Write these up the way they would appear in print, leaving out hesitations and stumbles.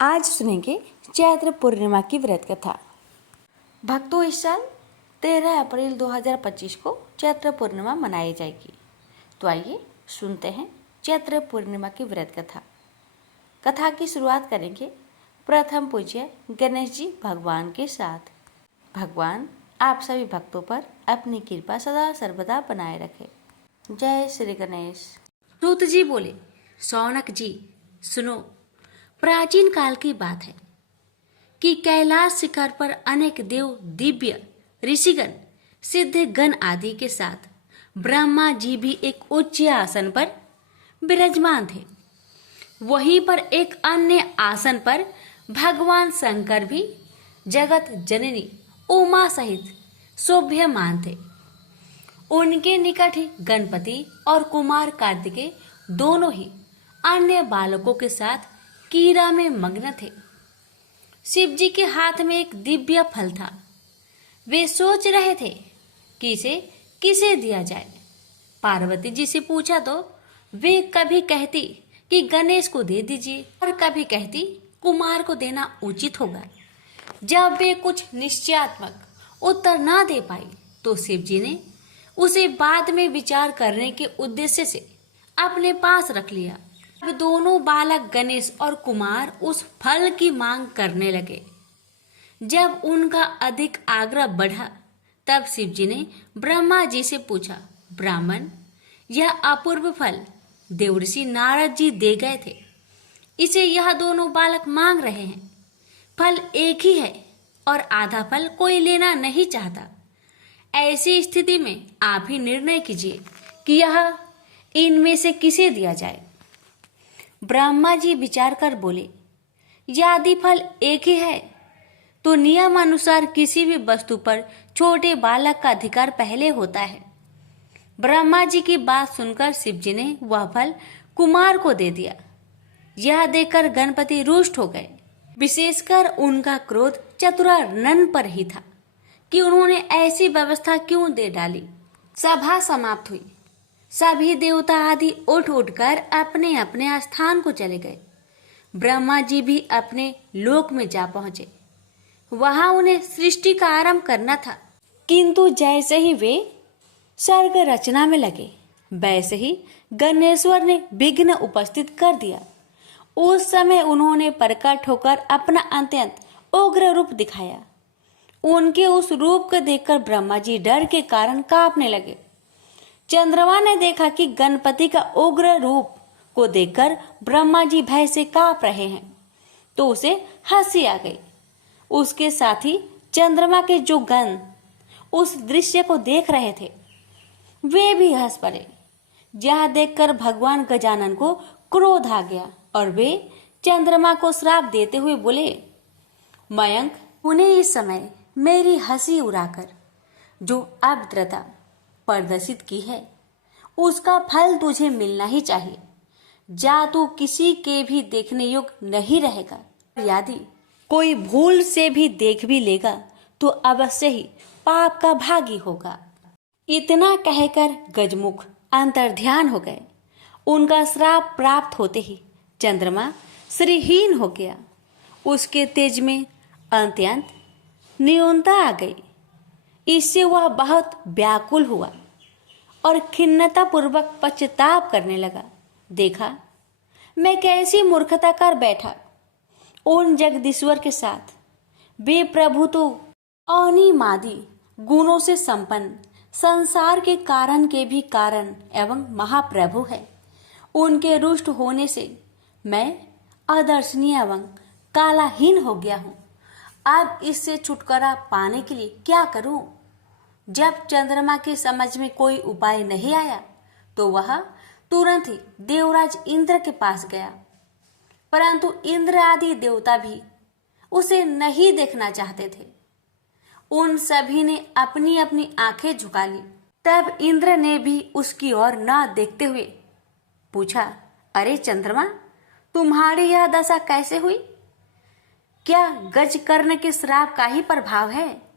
आज सुनेंगे चैत्र पूर्णिमा की व्रत कथा। भक्तों, इस साल 13 अप्रैल 2025 को चैत्र पूर्णिमा मनाई जाएगी। तो आइए सुनते हैं चैत्र पूर्णिमा की व्रत कथा। कथा की शुरुआत करेंगे प्रथम पूज्य गणेश जी भगवान के साथ। भगवान आप सभी भक्तों पर अपनी कृपा सदा सर्वदा बनाए रखे। जय श्री गणेश। सूत जी बोले, शौनक जी सुनो, प्राचीन काल की बात है कि कैलाश शिखर पर अनेक देव, दिव्य ऋषिगण, सिद्ध गण आदि के साथ ब्रह्मा जी भी एक उच्च आसन पर विराजमान थे। वहीं पर एक अन्य आसन पर भगवान शंकर भी जगत जननी उमा सहित शोभ्यमान थे। उनके निकट ही गणपति और कुमार कार्तिकेय दोनों ही अन्य बालकों के साथ कीड़ा में मग्न थे। शिव जी के हाथ में एक दिव्य फल था। वे सोच रहे थे कि इसे किसे दिया जाए। पार्वती जी से पूछा तो वे कभी कहती कि गणेश को दे दीजिए और कभी कहती कुमार को देना उचित होगा। जब वे कुछ निश्चयात्मक उत्तर ना दे पाई तो शिव जी ने उसे बाद में विचार करने के उद्देश्य से अपने पास रख लिया। अब दोनों बालक गणेश और कुमार उस फल की मांग करने लगे। जब उनका अधिक आग्रह बढ़ा तब शिव जी ने ब्रह्मा जी से पूछा, ब्राह्मण, यह अपूर्व फल देवर्षि नारद जी दे गए थे, इसे यह दोनों बालक मांग रहे हैं। फल एक ही है और आधा फल कोई लेना नहीं चाहता। ऐसी स्थिति में आप ही निर्णय कीजिए कि यह इनमें से किसे दिया जाए। ब्रह्मा जी विचार कर बोले, यदि फल एक ही है तो नियम अनुसार किसी भी वस्तु पर छोटे बालक का अधिकार पहले होता है। ब्रह्मा जी की बात सुनकर शिव जी ने वह फल कुमार को दे दिया। यह देखकर गणपति रुष्ट हो गए। विशेषकर उनका क्रोध चतुरानन पर ही था कि उन्होंने ऐसी व्यवस्था क्यों दे डाली। सभा समाप्त हुई। सभी देवता आदि उठ उठकर अपने अपने स्थान को चले गए। ब्रह्मा जी भी अपने लोक में जा पहुंचे। वहां उन्हें सृष्टि का आरंभ करना था, किंतु जैसे ही वे सर्ग रचना में लगे वैसे ही गणेश्वर ने विघ्न उपस्थित कर दिया। उस समय उन्होंने प्रकट होकर अपना अत्यंत उग्र रूप दिखाया। उनके उस रूप को देखकर ब्रह्मा जी डर के कारण कांपने लगे। चंद्रमा ने देखा कि गणपति का उग्र रूप को देखकर ब्रह्मा जी भय से कांप रहे हैं तो उसे हंसी आ गई। उसके साथ ही चंद्रमा के जो गण उस दृश्य को देख रहे थे वे भी हंस पड़े। यह देखकर भगवान गजानन को क्रोध आ गया और वे चंद्रमा को श्राप देते हुए बोले, मयंक, उन्हें इस समय मेरी हंसी उड़ाकर जो अभद्रता प्रदर्शित की है उसका फल तुझे मिलना ही चाहिए। जा तू किसी के भी देखने योग्य नहीं रहेगा। यदि कोई भूल से भी देख भी लेगा तो अवश्य ही पाप का भागी होगा। इतना कहकर गजमुख अंतर्ध्यान हो गए। उनका श्राप प्राप्त होते ही चंद्रमा श्रीहीन हो गया। उसके तेज में अत्यंत न्यूनता आ गई। इससे वह बहुत व्याकुल हुआ और खिन्नता पूर्वक पश्चाताप करने लगा। देखा, मैं कैसी मूर्खता कर बैठा। उन जगदीश्वर के साथ वे प्रभु तो अनिमादि गुणों से संपन्न, संसार के कारण के भी कारण एवं महाप्रभु है। उनके रुष्ट होने से मैं अदर्शनीय एवं कालाहीन हो गया हूँ। अब इससे छुटकारा पाने के लिए क्या करूं? जब चंद्रमा के समझ में कोई उपाय नहीं आया तो वह तुरंत ही देवराज इंद्र के पास गया, परंतु इंद्र आदि देवता भी उसे नहीं देखना चाहते थे। उन सभी ने अपनी अपनी आंखें झुका ली। तब इंद्र ने भी उसकी ओर न देखते हुए पूछा, अरे चंद्रमा, तुम्हारी यह दशा कैसे हुई? क्या गजकर्ण के श्राप का ही प्रभाव है?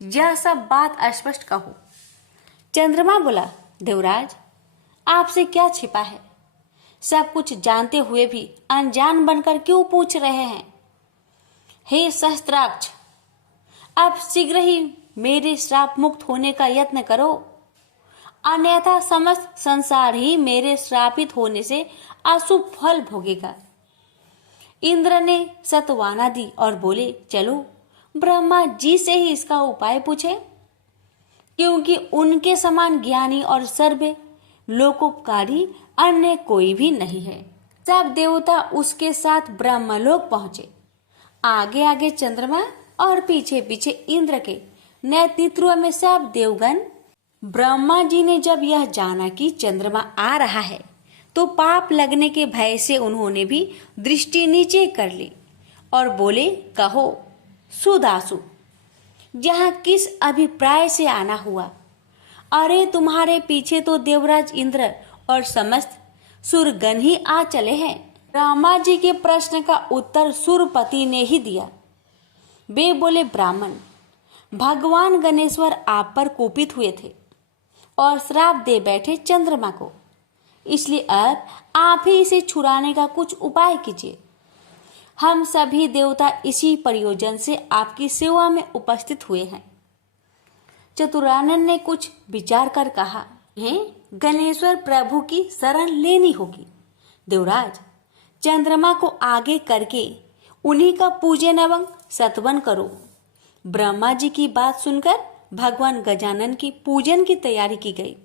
यह सब बात स्पष्ट कहो। चंद्रमा बोला, देवराज, आपसे क्या छिपा है? सब कुछ जानते हुए भी अनजान बनकर क्यों पूछ रहे हैं? हे सहस्त्राक्ष, अब शीघ्र ही मेरे श्राप मुक्त होने का यत्न करो, अन्यथा समस्त संसार ही मेरे श्रापित होने से अशुभ फल भोगेगा। इंद्र ने सत्वाना दी और बोले, चलो ब्रह्मा जी से ही इसका उपाय पूछे, क्योंकि उनके समान ज्ञानी और सर्व लोकोपकारी अन्य कोई भी नहीं है। सब देवता उसके साथ ब्रह्मलोक पहुंचे। आगे आगे चंद्रमा और पीछे पीछे इंद्र के नेतृत्व में सब देवगण। ब्रह्मा जी ने जब यह जाना कि चंद्रमा आ रहा है तो पाप लगने के भय से उन्होंने भी दृष्टि नीचे कर ली और बोले, कहो सुदासु, जहाँ किस अभिप्राय से आना हुआ? अरे तुम्हारे पीछे तो देवराज इंद्र और समस्त सुरगण ही आ चले हैं। ब्रह्मा जी के प्रश्न का उत्तर सुरपति ने ही दिया। वे बोले, ब्राह्मण, भगवान गणेश्वर आप पर कुपित हुए थे और श्राप दे बैठे चंद्रमा को, इसलिए अब आप ही इसे छुड़ाने का कुछ उपाय कीजिए। हम सभी देवता इसी प्रयोजन से आपकी सेवा में उपस्थित हुए हैं। चतुरानन ने कुछ विचार कर कहा, गणेश्वर प्रभु की शरण लेनी होगी। देवराज, चंद्रमा को आगे करके उन्हीं का पूजन एवं सत्वन करो। ब्रह्मा जी की बात सुनकर भगवान गजानन की पूजन की तैयारी की गई।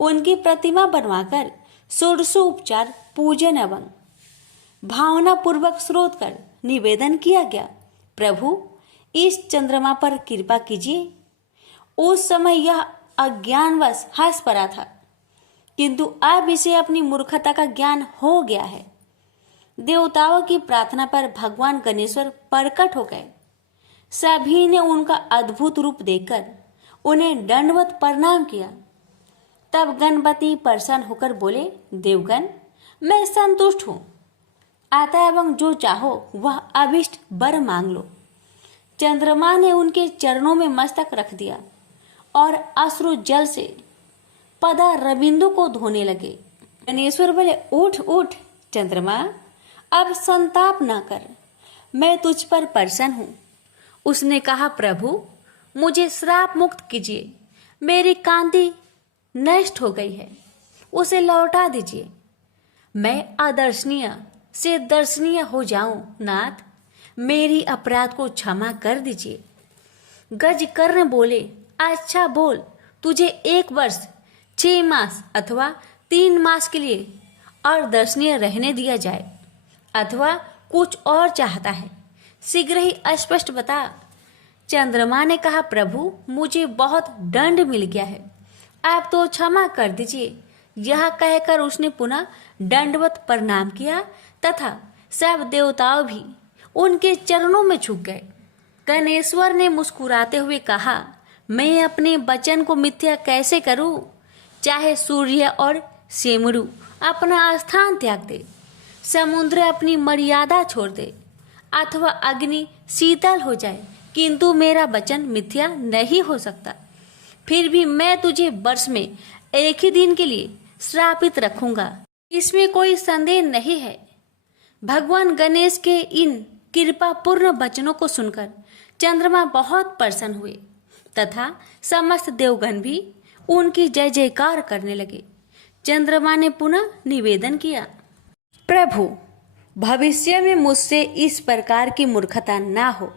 उनकी प्रतिमा बनवाकर षोडशोपचार पूजन एवं भावना पूर्वक स्रोत कर निवेदन किया गया, प्रभु इस चंद्रमा पर कृपा कीजिए। उस समय यह अज्ञानवश हंस पड़ा था, किंतु अब इसे अपनी मूर्खता का ज्ञान हो गया है। देवताओं की प्रार्थना पर भगवान गणेश्वर प्रकट हो गए। सभी ने उनका अद्भुत रूप देखकर उन्हें दंडवत प्रणाम किया। तब गणपति प्रसन्न होकर बोले, देवगण, मैं संतुष्ट हूँ, आता एवं जो चाहो वह अभिष्ट वर मांग लो। चंद्रमा ने उनके चरणों में मस्तक रख दिया और अश्रु जल से पदा रविंदु को धोने लगे। गणेश्वर बोले, उठ उठ चंद्रमा, अब संताप न कर, मैं तुझ पर प्रसन्न हूँ। उसने कहा, प्रभु मुझे श्राप मुक्त कीजिए, मेरी कांति नष्ट हो गई है, उसे लौटा दीजिए, मैं अदर्शनीय से दर्शनीय हो जाऊं। नाथ, मेरी अपराध को क्षमा कर दीजिए। गजकर्ण बोले, अच्छा बोल, तुझे 1 वर्ष 6 मास अथवा 3 मास के लिए अदर्शनीय रहने दिया जाए, अथवा कुछ और चाहता है, शीघ्र ही स्पष्ट बता। चंद्रमा ने कहा, प्रभु मुझे बहुत दंड मिल गया है, आप तो क्षमा कर दीजिए। यह कहकर उसने पुनः दंडवत प्रणाम किया तथा सब देवताओं भी उनके चरणों में झुक गए। गणेश्वर ने मुस्कुराते हुए कहा, मैं अपने वचन को मिथ्या कैसे करूं? चाहे सूर्य और सेमरू अपना स्थान त्याग दे, समुद्र अपनी मर्यादा छोड़ दे, अथवा अग्नि शीतल हो जाए, किंतु मेरा वचन मिथ्या नहीं हो सकता। फिर भी मैं तुझे वर्ष में 1 ही दिन के लिए श्रापित रखूंगा, इसमें कोई संदेह नहीं है। भगवान गणेश के इन कृपापूर्ण वचनों को सुनकर चंद्रमा बहुत प्रसन्न हुए तथा समस्त देवगण भी उनकी जय जयकार करने लगे। चंद्रमा ने पुनः निवेदन किया, प्रभु भविष्य में मुझसे इस प्रकार की मूर्खता ना हो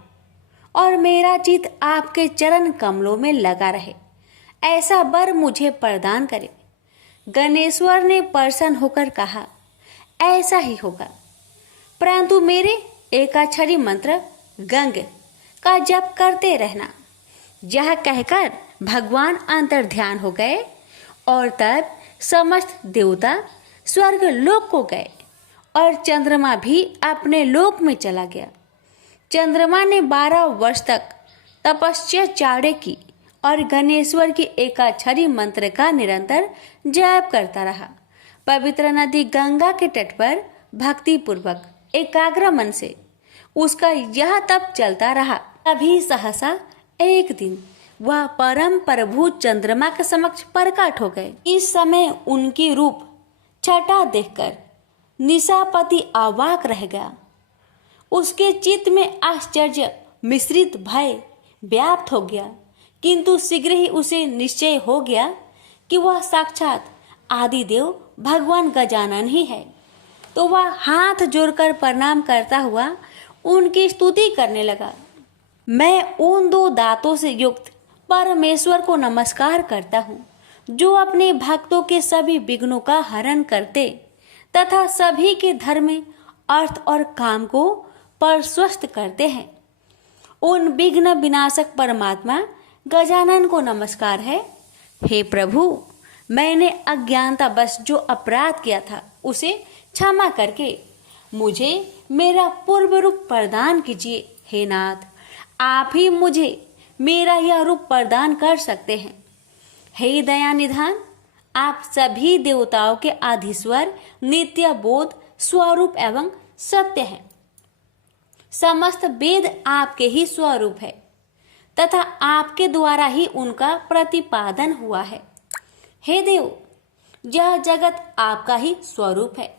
और मेरा चित्त आपके चरण कमलों में लगा रहे, ऐसा वर मुझे प्रदान करे। गणेश्वर ने प्रसन्न होकर कहा, ऐसा ही होगा, परंतु मेरे एकाक्षरी मंत्र गंग का जप करते रहना। यह कहकर भगवान अंतर्ध्यान हो गए और तब समस्त देवता स्वर्ग लोक को गए और चंद्रमा भी अपने लोक में चला गया। चंद्रमा ने 12 वर्ष तक तपस्या चाड़े की और गणेश्वर की एकाक्षरी मंत्र का निरंतर जप करता रहा। पवित्र नदी गंगा के तट पर भक्ति पूर्वक एकाग्र मन से उसका यह तप चलता रहा। तभी सहसा एक दिन वह परम प्रभु चंद्रमा के समक्ष प्रकट हो गए। इस समय उनकी रूप छटा देखकर निशापति अवाक रह गया। उसके चित्त में आश्चर्य मिश्रित भय व्याप्त हो गया, किंतु शीघ्र ही उसे निश्चय हो गया कि वह साक्षात आदिदेव भगवान गजानन ही है। तो वह हाथ जोड़कर प्रणाम करता हुआ उनकी स्तुति करने लगा। मैं उन दो दांतों से युक्त परमेश्वर को नमस्कार करता हूँ, जो अपने भक्तों के सभी विघ्नों का हरण करते तथा सभी के धर्म, अर्थ और काम को प्रशस्त करते हैं। उन विघ्न विनाशक परमात्मा गजानन को नमस्कार है। हे प्रभु, मैंने अज्ञानतावश जो अपराध किया था उसे क्षमा करके मुझे मेरा पूर्व रूप प्रदान कीजिए। हे नाथ, आप ही मुझे मेरा यह रूप प्रदान कर सकते हैं। हे दया निधान, आप सभी देवताओं के आधीश्वर, नित्य बोध, स्वरूप एवं सत्य हैं। समस्त वेद आपके ही स्वरूप है तथा आपके द्वारा ही उनका प्रतिपादन हुआ है। हे देव, यह जगत आपका ही स्वरूप है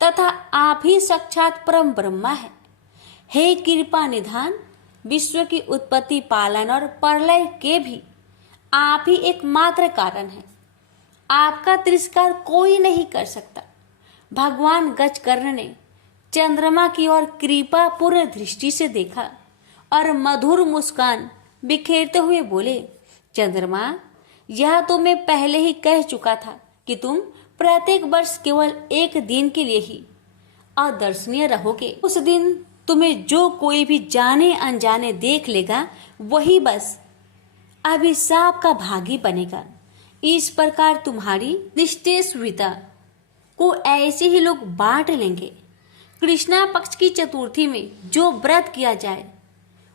तथा आप ही साक्षात परम ब्रह्मा है। हे कृपा निधान, विश्व की उत्पत्ति, पालन और प्रलय के भी आप ही एकमात्र कारण है। आपका तिरस्कार कोई नहीं कर सकता। भगवान गजकर्ण ने चंद्रमा की ओर कृपा पूर्ण दृष्टि से देखा और मधुर मुस्कान बिखेरते हुए बोले, चंद्रमा, यह तो मैं पहले ही कह चुका था कि तुम प्रत्येक वर्ष केवल एक दिन के लिए ही अदर्शनीय रहोगे। उस दिन तुम्हें जो कोई भी जाने अनजाने देख लेगा वही बस अभिशाप का भागी बनेगा। इस प्रकार तुम्हारी निष्ठेषविता को ऐसे ही लोग बांट लेंगे। कृष्णा पक्ष की चतुर्थी में जो व्रत किया जाए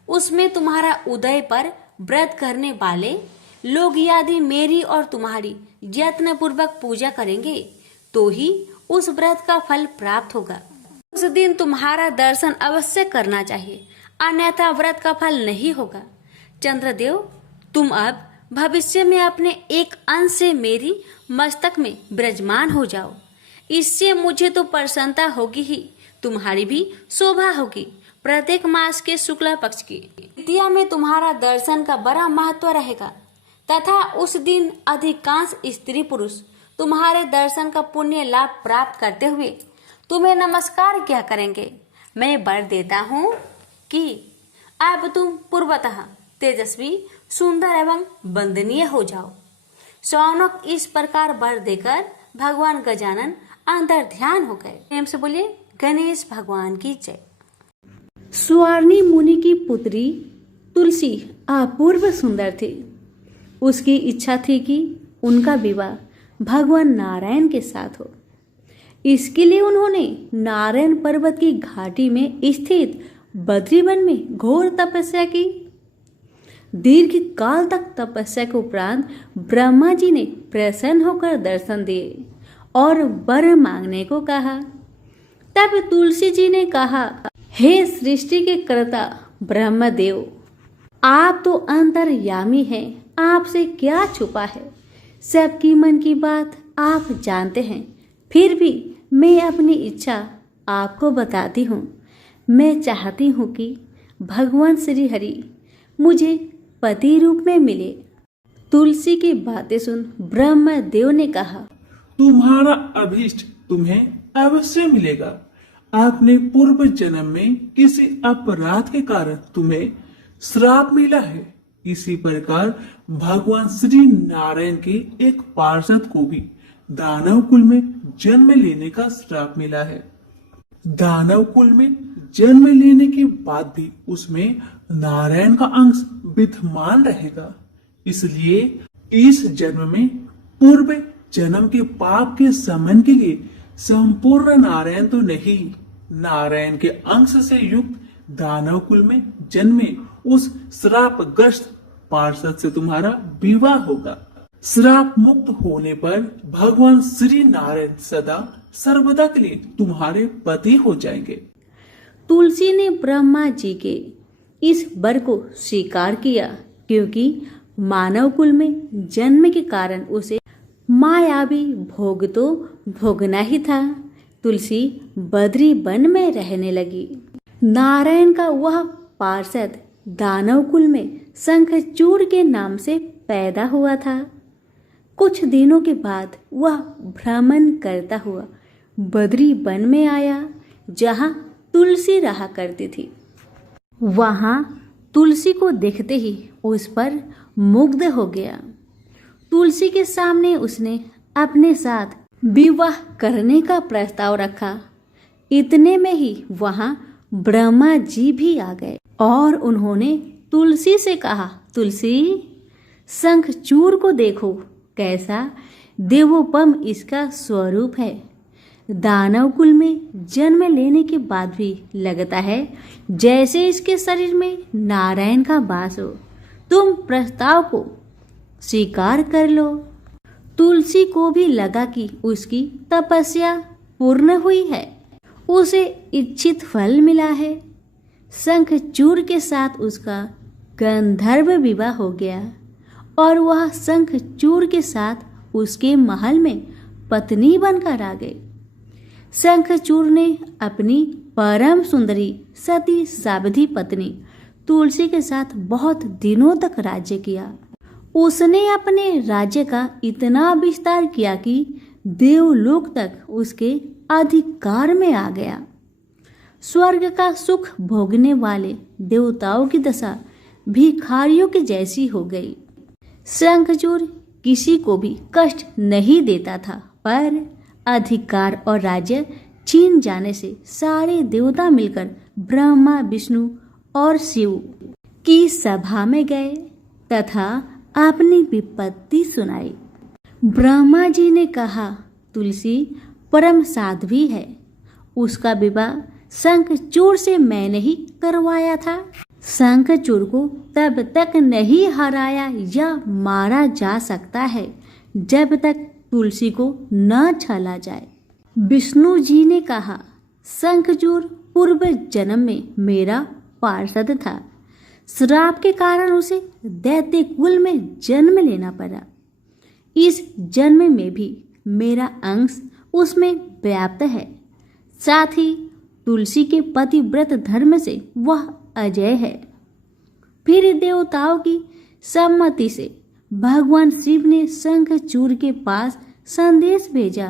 उसमें तुम्हारा उदय पर व्रत करने वाले लोग यदि मेरी और तुम्हारी यत्न पूर्वक पूजा करेंगे तो ही उस व्रत का फल प्राप्त होगा। उस दिन तुम्हारा दर्शन अवश्य करना चाहिए, अन्यथा व्रत का फल नहीं होगा। चंद्रदेव, तुम अब भविष्य में अपने एक अंश से मेरी मस्तक में विराजमान हो जाओ। इससे मुझे तो प्रसन्नता होगी ही, तुम्हारी भी शोभा होगी। प्रत्येक मास के शुक्ला पक्ष की तृतीया में तुम्हारा दर्शन का बड़ा महत्व रहेगा तथा उस दिन अधिकांश स्त्री पुरुष तुम्हारे दर्शन का पुण्य लाभ प्राप्त करते हुए तुम्हें नमस्कार क्या करेंगे। मैं वर देता हूँ कि अब तुम पूर्वतः तेजस्वी, सुंदर एवं वंदनीय हो जाओ। शौनक इस प्रकार वर देकर भगवान गजानन अंतर ध्यान हो गए। प्रेम से बोलिए गणेश भगवान की जय। स्वर्णी मुनि की पुत्री तुलसी अपूर्व सुंदर थी। उसकी इच्छा थी कि उनका विवाह भगवान नारायण के साथ हो। इसके लिए उन्होंने नारायण पर्वत की घाटी में स्थित बद्रीवन में घोर तपस्या की। दीर्घ काल तक तपस्या के उपरांत ब्रह्मा जी ने प्रसन्न होकर दर्शन दिए और वर मांगने को कहा। तब तुलसी जी ने कहा, हे सृष्टि के कर्ता ब्रह्मदेव, आप तो अंतर्यामी हैं, आपसे क्या छुपा है। सबकी मन की बात आप जानते हैं, फिर भी मैं अपनी इच्छा आपको बताती हूँ। मैं चाहती हूँ कि भगवान श्री हरि मुझे पति रूप में मिले। तुलसी की बातें सुन ब्रह्मदेव ने कहा, तुम्हारा अभीष्ट तुम्हें अवश्य मिलेगा। आपने पूर्व जन्म में किसी अपराध के कारण तुम्हें श्राप मिला है। इसी प्रकार भगवान श्री नारायण के एक पार्षद को भी दानव कुल में जन्म लेने का श्राप मिला है। दानव कुल में जन्म लेने के बाद भी उसमें नारायण का अंश विद्यमान रहेगा। इसलिए इस जन्म में पूर्व जन्म के पाप के शमन के लिए संपूर्ण नारायण तो नहीं, नारायण के अंश से युक्त दानव कुल में जन्मे उस श्रापग्रस्त पार्षद से तुम्हारा विवाह होगा। श्राप मुक्त होने पर भगवान श्री नारायण सदा सर्वदा के लिए तुम्हारे पति हो जाएंगे। तुलसी ने ब्रह्मा जी के इस वर को स्वीकार किया, क्योंकि मानव कुल में जन्म के कारण उसे मायावी भोग तो भोगना ही था तुलसी बद्री वन में रहने लगी। नारायण का वह पार्षद दानव कुल में शंखचूड़ के नाम से पैदा हुआ था। कुछ दिनों के बाद वह भ्रमण करता हुआ बद्री वन में आया, जहाँ तुलसी रहा करती थी। वहाँ तुलसी को देखते ही उस पर मुग्ध हो गया। तुलसी के सामने उसने अपने साथ विवाह करने का प्रस्ताव रखा। इतने में ही वहाँ ब्रह्मा जी भी आ गए और उन्होंने तुलसी से कहा, तुलसी, शंखचूड़ को देखो, कैसा देवोपम इसका स्वरूप है। दानव कुल में जन्म लेने के बाद भी लगता है जैसे इसके शरीर में नारायण का वास हो। तुम प्रस्ताव को स्वीकार कर लो। तुलसी को भी लगा कि उसकी तपस्या पूर्ण हुई है, उसे इच्छित फल मिला है। शंखचूड़ के साथ उसका गंधर्व विवाह हो गया और वह शंखचूड़ के साथ उसके महल में पत्नी बनकर आ गई। शंखचूड़ ने अपनी परम सुंदरी सती सावधि पत्नी तुलसी के साथ बहुत दिनों तक राज्य किया। उसने अपने राज्य का इतना विस्तार किया कि देवलोक तक उसके अधिकार में आ गया। स्वर्ग का सुख भोगने वाले देवताओं की दशा भिखारियों की जैसी हो गई। शंखचूड़ किसी को भी कष्ट नहीं देता था, पर अधिकार और राज्य छीन जाने से सारे देवता मिलकर ब्रह्मा, विष्णु और शिव की सभा में गए तथा अपनी विपत्ति सुनाई। ब्रह्मा जी ने कहा, तुलसी परम साध्वी है, उसका विवाह शंखचूड़ से मैंने ही करवाया था। शंखचूड़ को तब तक नहीं हराया या मारा जा सकता है जब तक तुलसी को न छला जाए। विष्णु जी ने कहा, शंखचूड़ पूर्व जन्म में मेरा पार्षद था। श्राप के कारण उसे दैत्य कुल में जन्म लेना पड़ा। इस जन्म में भी मेरा अंश उसमें व्याप्त है। साथ ही तुलसी के पतिव्रत धर्म से वह अजय है। फिर देवताओं की सम्मति से भगवान शिव ने शंखचूड़ के पास संदेश भेजा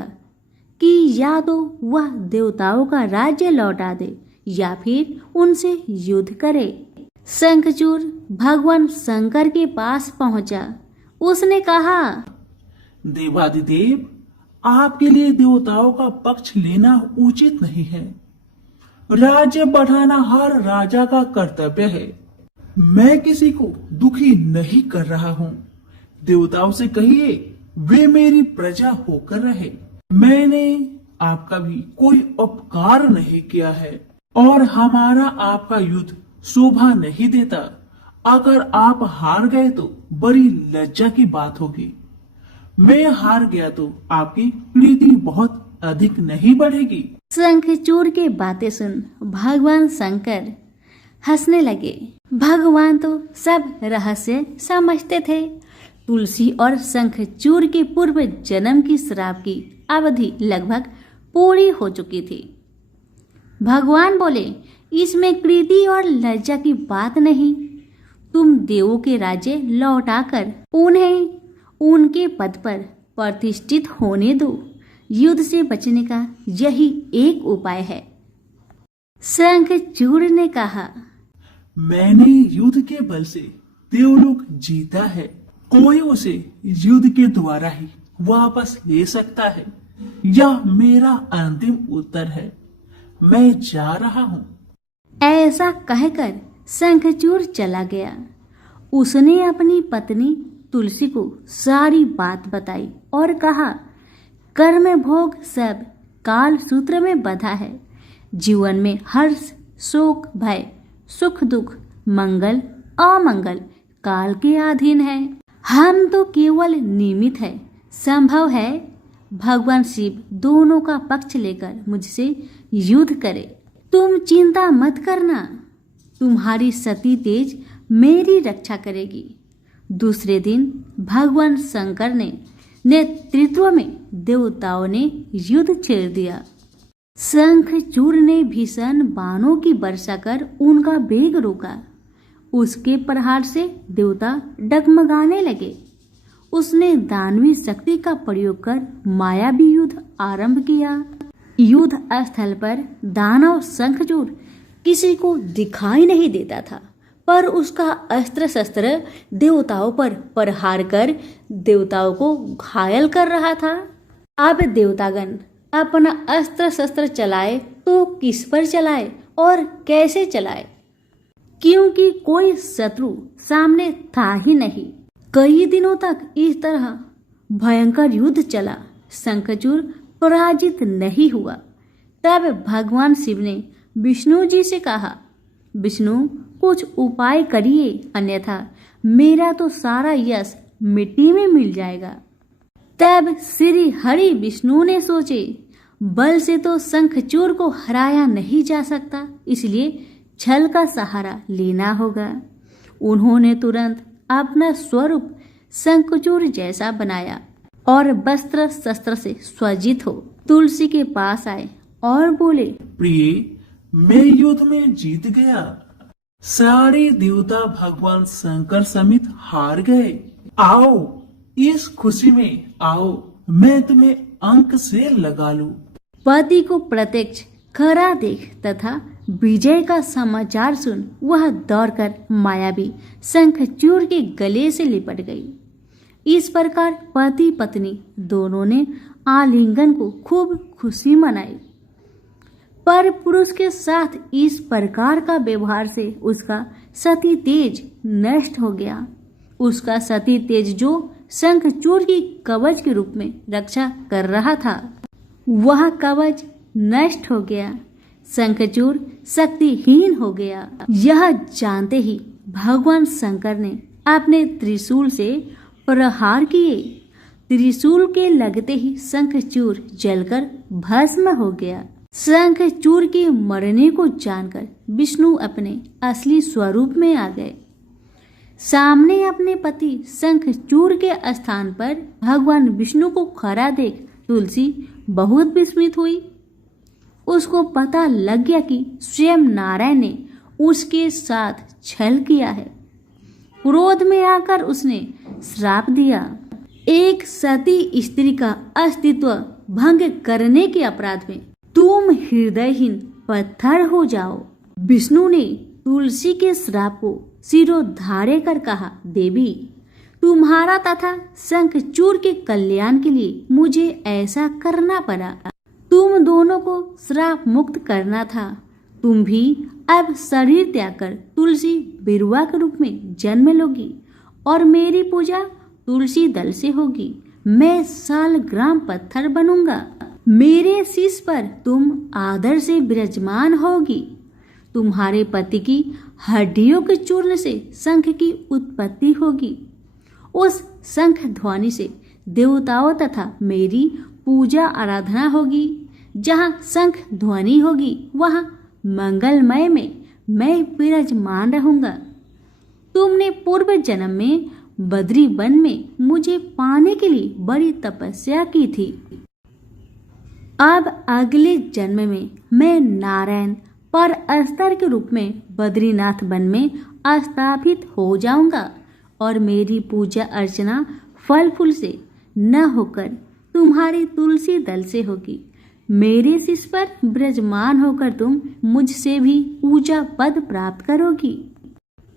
कि या तो वह देवताओं का राज्य लौटा दे या फिर उनसे युद्ध करे। शंखचूड़ भगवान शंकर के पास पहुंचा। उसने कहा, देवादिदेव, आपके लिए देवताओं का पक्ष लेना उचित नहीं है। राज्य बढ़ाना हर राजा का कर्तव्य है। मैं किसी को दुखी नहीं कर रहा हूँ। देवताओं से कहिए वे मेरी प्रजा होकर रहे। मैंने आपका भी कोई उपकार नहीं किया है और हमारा आपका युद्ध शोभा नहीं देता। अगर आप हार गए तो बड़ी लज्जा की बात होगी। मैं हार गया तो आपकी प्रीति बहुत अधिक नहीं बढ़ेगी। शंखचूड़ के बातें सुन भगवान शंकर हंसने लगे। भगवान तो सब रहस्य समझते थे। तुलसी और शंखचूड़ के पूर्व जन्म की श्राप की अवधि लगभग पूरी हो चुकी थी। भगवान बोले, इसमें कृति और लज्जा की बात नहीं। तुम देवों के राज्य लौटाकर उन्हें उनके पद पर प्रतिष्ठित होने दो। युद्ध से बचने का यही एक उपाय है। शंखचूड़ ने कहा, मैंने युद्ध के बल से देवलोक जीता है। कोई उसे युद्ध के द्वारा ही वापस ले सकता है। यह मेरा अंतिम उत्तर है। मैं जा रहा हूँ। ऐसा कहकर शंखचूड़ चला गया। उसने अपनी पत्नी तुलसी को सारी बात बताई और कहा, कर्म भोग सब काल सूत्र में बंधा है। जीवन में हर्ष, शोक, भय, सुख, दुख, मंगल, अमंगल काल के अधीन है। हम तो केवल निमित्त है। संभव है भगवान शिव दोनों का पक्ष लेकर मुझसे युद्ध करे। तुम चिंता मत करना, तुम्हारी सती तेज मेरी रक्षा करेगी। दूसरे दिन भगवान शंकर ने नेतृत्व में देवताओं ने युद्ध छेड़ दिया। शंखचूड़ ने भीषण बाणों की वर्षा कर उनका वेग रोका। उसके प्रहार से देवता डगमगाने लगे। उसने दानवी शक्ति का प्रयोग कर मायावी युद्ध आरंभ किया। युद्ध स्थल पर दानव शंखचूड़ किसी को दिखाई नहीं देता था, पर उसका अस्त्र शस्त्र देवताओं पर प्रहार कर देवताओं को घायल कर रहा था। अब देवतागण अपना अस्त्र शस्त्र चलाए तो किस पर चलाए और कैसे चलाए, क्योंकि कोई शत्रु सामने था ही नहीं। कई दिनों तक इस तरह भयंकर युद्ध चला। शंखचूड़ पराजित नहीं हुआ। तब भगवान शिव ने विष्णु जी से कहा, विष्णु कुछ उपाय करिए, अन्यथा मेरा तो सारा यश मिट्टी में मिल जाएगा। तब श्री हरि विष्णु ने सोचे, बल से तो शंखचूड़ को हराया नहीं जा सकता, इसलिए छल का सहारा लेना होगा। उन्होंने तुरंत अपना स्वरूप शंखचूड़ जैसा बनाया और वस्त्र शस्त्र से सज्जित हो तुलसी के पास आए और बोले, प्रिय, मैं युद्ध में जीत गया। सारे देवता भगवान शंकर समेत हार गए। आओ, इस खुशी में आओ, मैं तुम्हें अंक से लगा लूं। पति को प्रत्यक्ष खरा देख तथा विजय का समाचार सुन वह दौड़कर मायावी शंखचूड़ के गले से लिपट गई। इस प्रकार पति पत्नी दोनों ने आलिंगन को खूब खुशी मनाई। पर पुरुष के साथ इस प्रकार का व्यवहार से उसका सती तेज नष्ट हो गया। उसका सती तेज जो शंखचूड़ की कवच के रूप में रक्षा कर रहा था, वह कवच नष्ट हो गया। शंखचूड़ शक्तिहीन हो गया। यह जानते ही भगवान शंकर ने अपने त्रिशूल से प्रहार किए। त्रिशूल के लगते ही शंखचूड़ जलकर भस्म हो गया। शंखचूड़ के मरने को जानकर विष्णु अपने असली स्वरूप में आ गए। सामने अपने पति शंखचूड़ के स्थान पर भगवान विष्णु को खड़ा देख तुलसी बहुत विस्मित हुई। उसको पता लग गया कि स्वयं नारायण ने उसके साथ छल किया है। क्रोध में आकर उसने श्राप दिया, एक सती स्त्री का अस्तित्व भंग करने के अपराध में तुम हृदयहीन पत्थर हो जाओ। विष्णु ने तुलसी के श्राप को सिरोधार्य कर कहा, देवी, तुम्हारा तथा शंखचूड़ के कल्याण के लिए मुझे ऐसा करना पड़ा। तुम दोनों को श्राप मुक्त करना था। तुम भी अब शरीर त्याग कर तुलसी बिरुवा के रूप में जन्म लोगी और मेरी पूजा तुलसी दल से होगी। मैं सालग्राम पत्थर बनूंगा। मेरे शीश पर तुम आदर से विराजमान होगी। तुम्हारे पति की हड्डियों के चूर्ण से शंख की उत्पत्ति होगी। उस शंख ध्वनि से देवताओं तथा मेरी पूजा आराधना होगी। जहाँ शंख ध्वनि होगी वहाँ मंगलमय में मैं विराजमान रहूंगा। तुमने पूर्व जन्म में बद्री वन में मुझे पाने के लिए बड़ी तपस्या की थी। अब अगले जन्म में मैं नारायण पर स्तर के रूप में बद्रीनाथ वन में स्थापित हो जाऊंगा और मेरी पूजा अर्चना फल फूल से न होकर तुम्हारी तुलसी दल से होगी। मेरे शीश पर विराजमान होकर तुम मुझसे भी पूजा पद प्राप्त करोगी।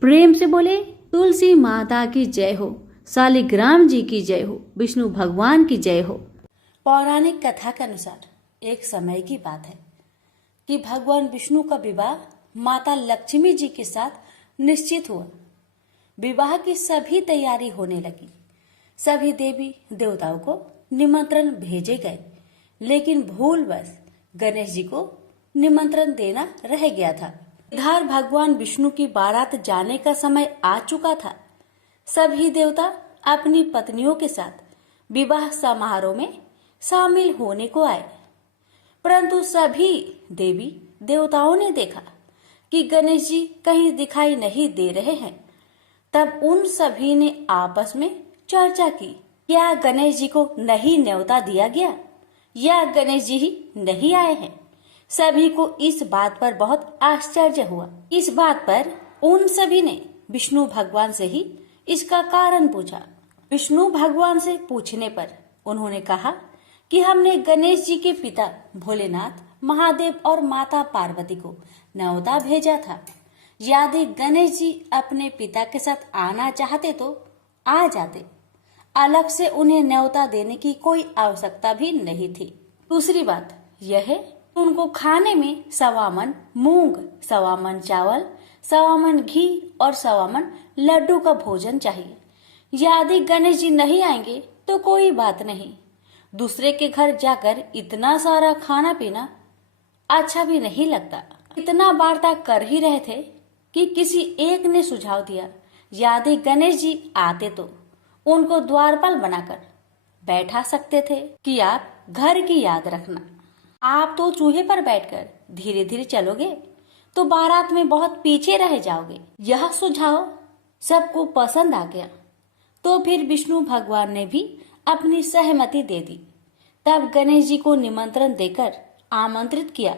प्रेम से बोले, तुलसी माता की जय हो, शालिग्राम जी की जय हो, विष्णु भगवान की जय हो। पौराणिक कथा के अनुसार एक समय की बात है कि भगवान विष्णु का विवाह माता लक्ष्मी जी के साथ निश्चित हुआ। विवाह की सभी तैयारी होने लगी। सभी देवी देवताओं को निमंत्रण भेजे गए, लेकिन भूलवश गणेश जी को निमंत्रण देना रह गया था। इधर भगवान विष्णु की बारात जाने का समय आ चुका था। सभी देवता अपनी पत्नियों के साथ विवाह समारोह में शामिल होने को आए, परंतु सभी देवी देवताओं ने देखा कि गणेश जी कहीं दिखाई नहीं दे रहे हैं। तब उन सभी ने आपस में चर्चा की, क्या गणेश जी को नहीं न्योता दिया गया या गणेश जी ही नहीं आए हैं। सभी को इस बात पर बहुत आश्चर्य हुआ। इस बात पर उन सभी ने विष्णु भगवान से ही इसका कारण पूछा। विष्णु भगवान से पूछने पर उन्होंने कहा कि हमने गणेश जी के पिता भोलेनाथ, महादेव और माता पार्वती को न्योता भेजा था। यदि गणेश जी अपने पिता के साथ आना चाहते तो आ जाते, अलग से उन्हें न्योता देने की कोई आवश्यकता भी नहीं थी। दूसरी बात यह है, उनको खाने में 1.25 मन मूंग, 1.25 मन चावल, 1.25 मन घी और 1.25 मन लड्डू का भोजन चाहिए। यदि गणेश जी नहीं आएंगे तो कोई बात नहीं, दूसरे के घर जाकर इतना सारा खाना पीना अच्छा भी नहीं लगता। इतना वार्ता कर ही रहे थे कि किसी एक ने सुझाव दिया, यदि गणेश जी आते तो उनको द्वारपाल बनाकर बैठा सकते थे कि आप घर की याद रखना। आप तो चूहे पर बैठकर धीरे धीरे चलोगे तो बारात में बहुत पीछे रह जाओगे। यह सुझाव सबको पसंद आ गया तो फिर विष्णु भगवान ने भी अपनी सहमति दे दी। तब गणेश जी को निमंत्रण देकर आमंत्रित किया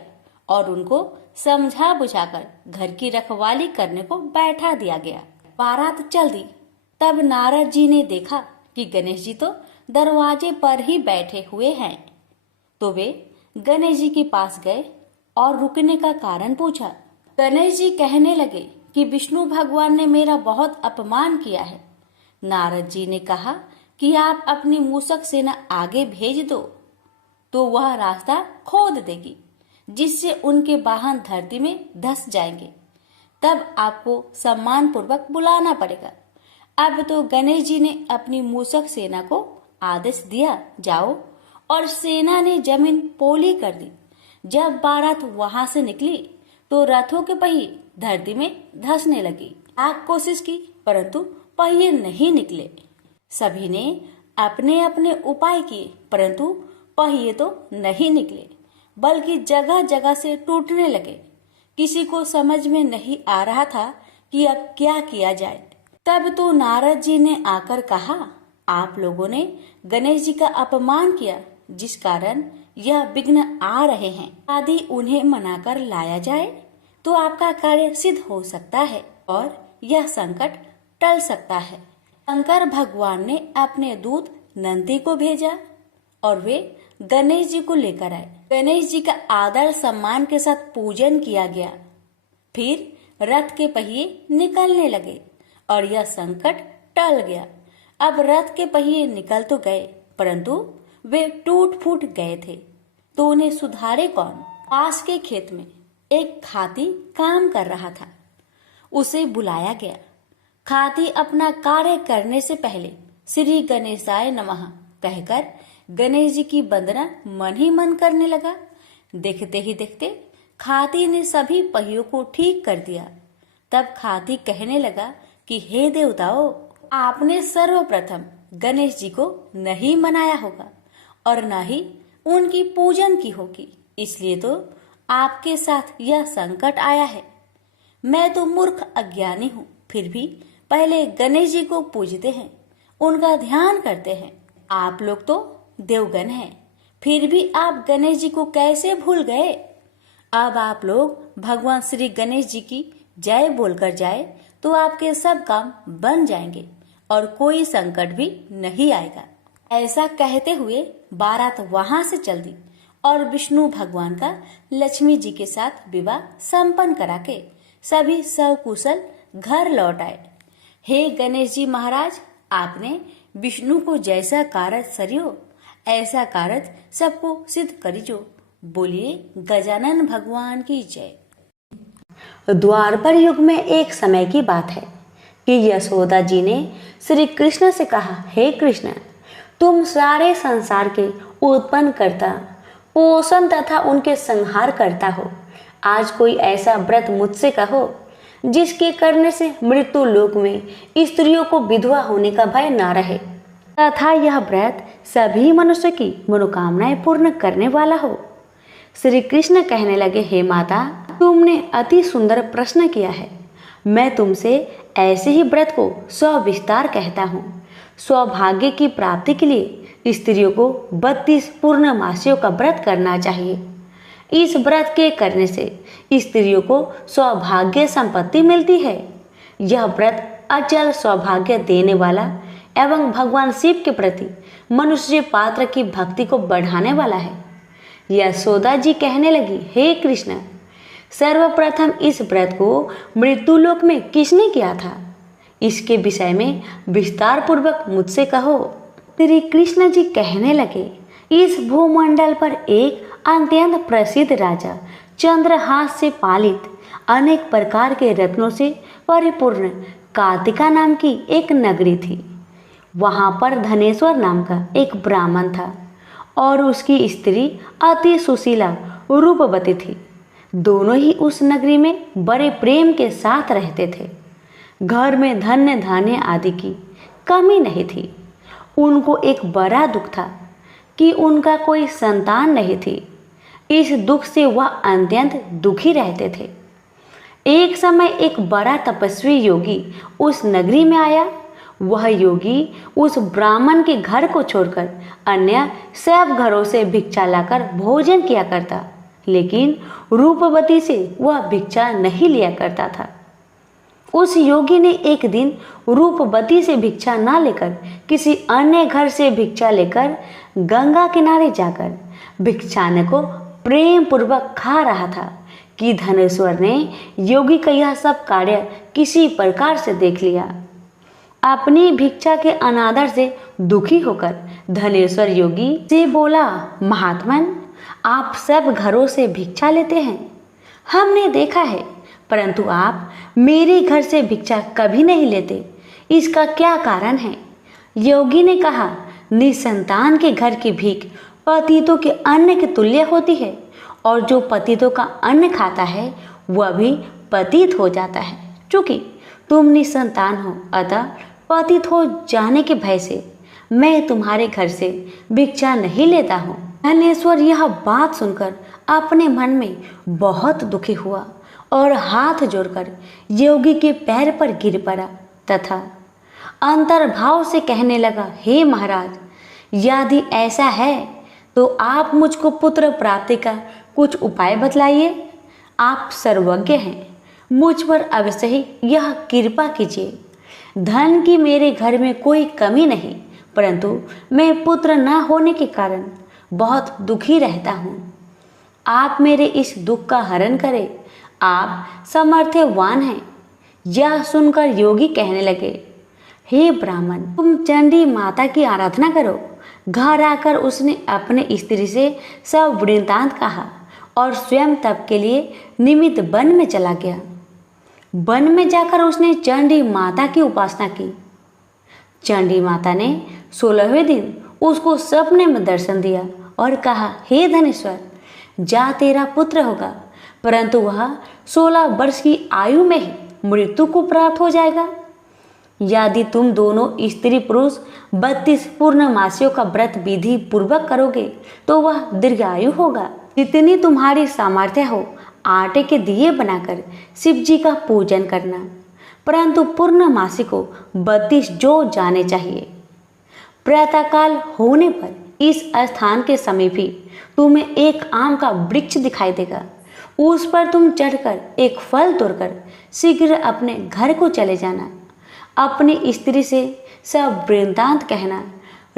और उनको समझा बुझाकर घर की रखवाली करने को बैठा दिया गया। बारात चल दी। तब नारद जी ने देखा कि गणेश जी तो दरवाजे पर ही बैठे हुए हैं, तो वे गणेश जी के पास गए और रुकने का कारण पूछा। गणेश जी कहने लगे कि विष्णु भगवान ने मेरा बहुत अपमान किया है। नारद जी ने कहा कि आप अपनी मूषक सेना आगे भेज दो तो वह रास्ता खोद देगी, जिससे उनके वाहन धरती में धंस जाएंगे। तब आपको सम्मान पूर्वक बुलाना पड़ेगा। अब तो गणेश जी ने अपनी मूषक सेना को आदेश दिया, जाओ, और सेना ने जमीन पोली कर दी। जब बारात वहां से निकली तो रथों के पहिए धरती में धंसने लगी। लाख कोशिश की परंतु पहिए नहीं निकले। सभी ने अपने अपने उपाय किए परंतु पहिए तो नहीं निकले, बल्कि जगह जगह से टूटने लगे। किसी को समझ में नहीं आ रहा था कि अब क्या किया जाए। तब तो नारद जी ने आकर कहा, आप लोगों ने गणेश जी का अपमान किया, जिस कारण यह विघ्न आ रहे हैं। यदि उन्हें मनाकर लाया जाए तो आपका कार्य सिद्ध हो सकता है और यह संकट टल सकता है। शंकर भगवान ने अपने दूत नंदी को भेजा और वे गणेश जी को लेकर आए। गणेश जी का आदर सम्मान के साथ पूजन किया गया। फिर रथ के पहिए निकलने लगे और यह संकट टल गया। अब रथ के पहिए निकल तो गए परंतु वे टूट फूट गए थे, तो उन्हें सुधारे कौन। पास के खेत में एक खाती काम कर रहा था। उसे बुलाया गया। खाती अपना कार्य करने से पहले श्री गणेशाय नमः कहकर गणेश जी की वंदना मन ही मन करने लगा। देखते ही देखते खाती ने सभी पहियों को ठीक कर दिया। तब खाती कहने लगा कि हे देवताओं, आपने सर्वप्रथम गणेश जी को नहीं मनाया होगा और न ही उनकी पूजन की होगी, इसलिए तो आपके साथ यह संकट आया है। मैं तो मूर्ख अज्ञानी हूँ, फिर भी पहले गणेश जी को पूजते हैं, उनका ध्यान करते हैं। आप लोग तो देवगण हैं, फिर भी आप गणेश जी को कैसे भूल गए। अब आप लोग भगवान श्री गणेश जी की जय बोलकर जाए तो आपके सब काम बन जाएंगे और कोई संकट भी नहीं आएगा। ऐसा कहते हुए बारात वहां से चल दी और विष्णु भगवान का लक्ष्मी जी के साथ विवाह संपन्न करा के सभी सकुशल घर लौट आए। हे गणेश जी महाराज, आपने विष्णु को जैसा कारज सरियो ऐसा कारज सबको सिद्ध करिजो। बोलिए गजानन भगवान की जय। द्वापर युग में एक समय की बात है कि यशोदा जी ने श्री कृष्ण से कहा, हे कृष्ण, तुम सारे संसार के उत्पन्न करता, पोषण तथा उनके संहार करता हो। आज कोई ऐसा व्रत मुझसे कहो जिसके करने से मृत्यु लोक में स्त्रियों को विधवा होने का भय ना रहे तथा यह व्रत सभी मनुष्य की मनोकामनाएं पूर्ण करने वाला हो। श्री कृष्ण कहने लगे, हे माता, तुमने अति सुंदर प्रश्न किया है। मैं तुमसे ऐसे ही व्रत को सविस्तार कहता हूँ। सौभाग्य की प्राप्ति के लिए स्त्रियों को 32 पूर्णमासियों का व्रत करना चाहिए। इस व्रत के करने से स्त्रियों को सौभाग्य संपत्ति मिलती है। यह व्रत अचल सौभाग्य देने वाला एवं भगवान शिव के प्रति मनुष्य पात्र की भक्ति को बढ़ाने वाला है। यशोदा जी कहने लगी, हे कृष्ण, सर्वप्रथम इस व्रत को मृत्युलोक में किसने किया था? इसके विषय में विस्तार पूर्वक मुझसे कहो। श्री कृष्ण जी कहने लगे, इस भूमंडल पर एक अत्यंत प्रसिद्ध राजा चंद्रहास से पालित अनेक प्रकार के रत्नों से परिपूर्ण कार्तिका नाम की एक नगरी थी। वहाँ पर धनेश्वर नाम का एक ब्राह्मण था और उसकी स्त्री अति सुशीला रूपवती थी। दोनों ही उस नगरी में बड़े प्रेम के साथ रहते थे। घर में धन्य धान्य आदि की कमी नहीं थी। उनको एक बड़ा दुख था कि उनका कोई संतान नहीं थी। इस दुख से वह अत्यंत दुखी रहते थे। एक समय एक बड़ा तपस्वी योगी उस नगरी में आया। वह योगी उस ब्राह्मण के घर को छोड़कर अन्य सब घरों से भिक्षा लाकर भोजन किया करता, लेकिन रूपवती से वह भिक्षा नहीं लिया करता था। उस योगी ने एक दिन रूपवती से भिक्षा ना लेकर किसी अन्य घर से भिक्षा लेकर गंगा किनारे जाकर भिक्षाने को प्रेम पूर्वक खा रहा था कि धनेश्वर ने योगी का यह सब कार्य किसी प्रकार से देख लिया। अपनी भिक्षा के अनादर से दुखी होकर धनेश्वर योगी से बोला, महात्मन, आप सब घरों से भिक्षा लेते हैं, हमने देखा है, परंतु आप मेरे घर से भिक्षा कभी नहीं लेते, इसका क्या कारण है? योगी ने कहा, निसंतान के घर की भीख पतितों के अन्न के तुल्य होती है और जो पतितों का अन्न खाता है वह भी पतित हो जाता है। चूँकि तुम निसंतान हो, अतः पतित हो जाने के भय से मैं तुम्हारे घर से भिक्षा नहीं लेता हूँ। धनेश्वर यह बात सुनकर अपने मन में बहुत दुखी हुआ और हाथ जोड़कर योगी के पैर पर गिर पड़ा तथा अंतर्भाव से कहने लगा, हे महाराज, यदि ऐसा है तो आप मुझको पुत्र प्राप्ति का कुछ उपाय बतलाइए। आप सर्वज्ञ हैं, मुझ पर अवश्य ही यह कृपा कीजिए। धन की मेरे घर में कोई कमी नहीं, परंतु मैं पुत्र न होने के कारण बहुत दुखी रहता हूँ। आप मेरे इस दुख का हरण करें, आप सामर्थ्यवान हैं। यह सुनकर योगी कहने लगे, हे ब्राह्मण, तुम चंडी माता की आराधना करो। घर आकर उसने अपने स्त्री से सब वृत्तांत कहा और स्वयं तप के लिए निमित्त वन में चला गया। वन में जाकर उसने चंडी माता की उपासना की। चंडी माता ने 16वें दिन उसको सपने में दर्शन दिया और कहा, हे धनेश्वर, जा तेरा पुत्र होगा, परंतु वह 16 वर्ष की आयु में ही मृत्यु को प्राप्त हो जाएगा। यदि तुम दोनों स्त्री पुरुष 32 पूर्णमासियों का व्रत विधि पूर्वक करोगे तो वह दीर्घायु होगा। जितनी तुम्हारी सामर्थ्य हो, आटे के दिए बनाकर शिव जी का पूजन करना, परंतु पूर्णमासी को 32 जो जाने चाहिए। प्रातःकाल होने पर इस स्थान के समीप ही तुम्हें एक आम का वृक्ष दिखाई देगा। उस पर तुम चढ़कर एक फल तोड़कर शीघ्र अपने घर को चले जाना। अपनी स्त्री से सब वृत्तांत कहना।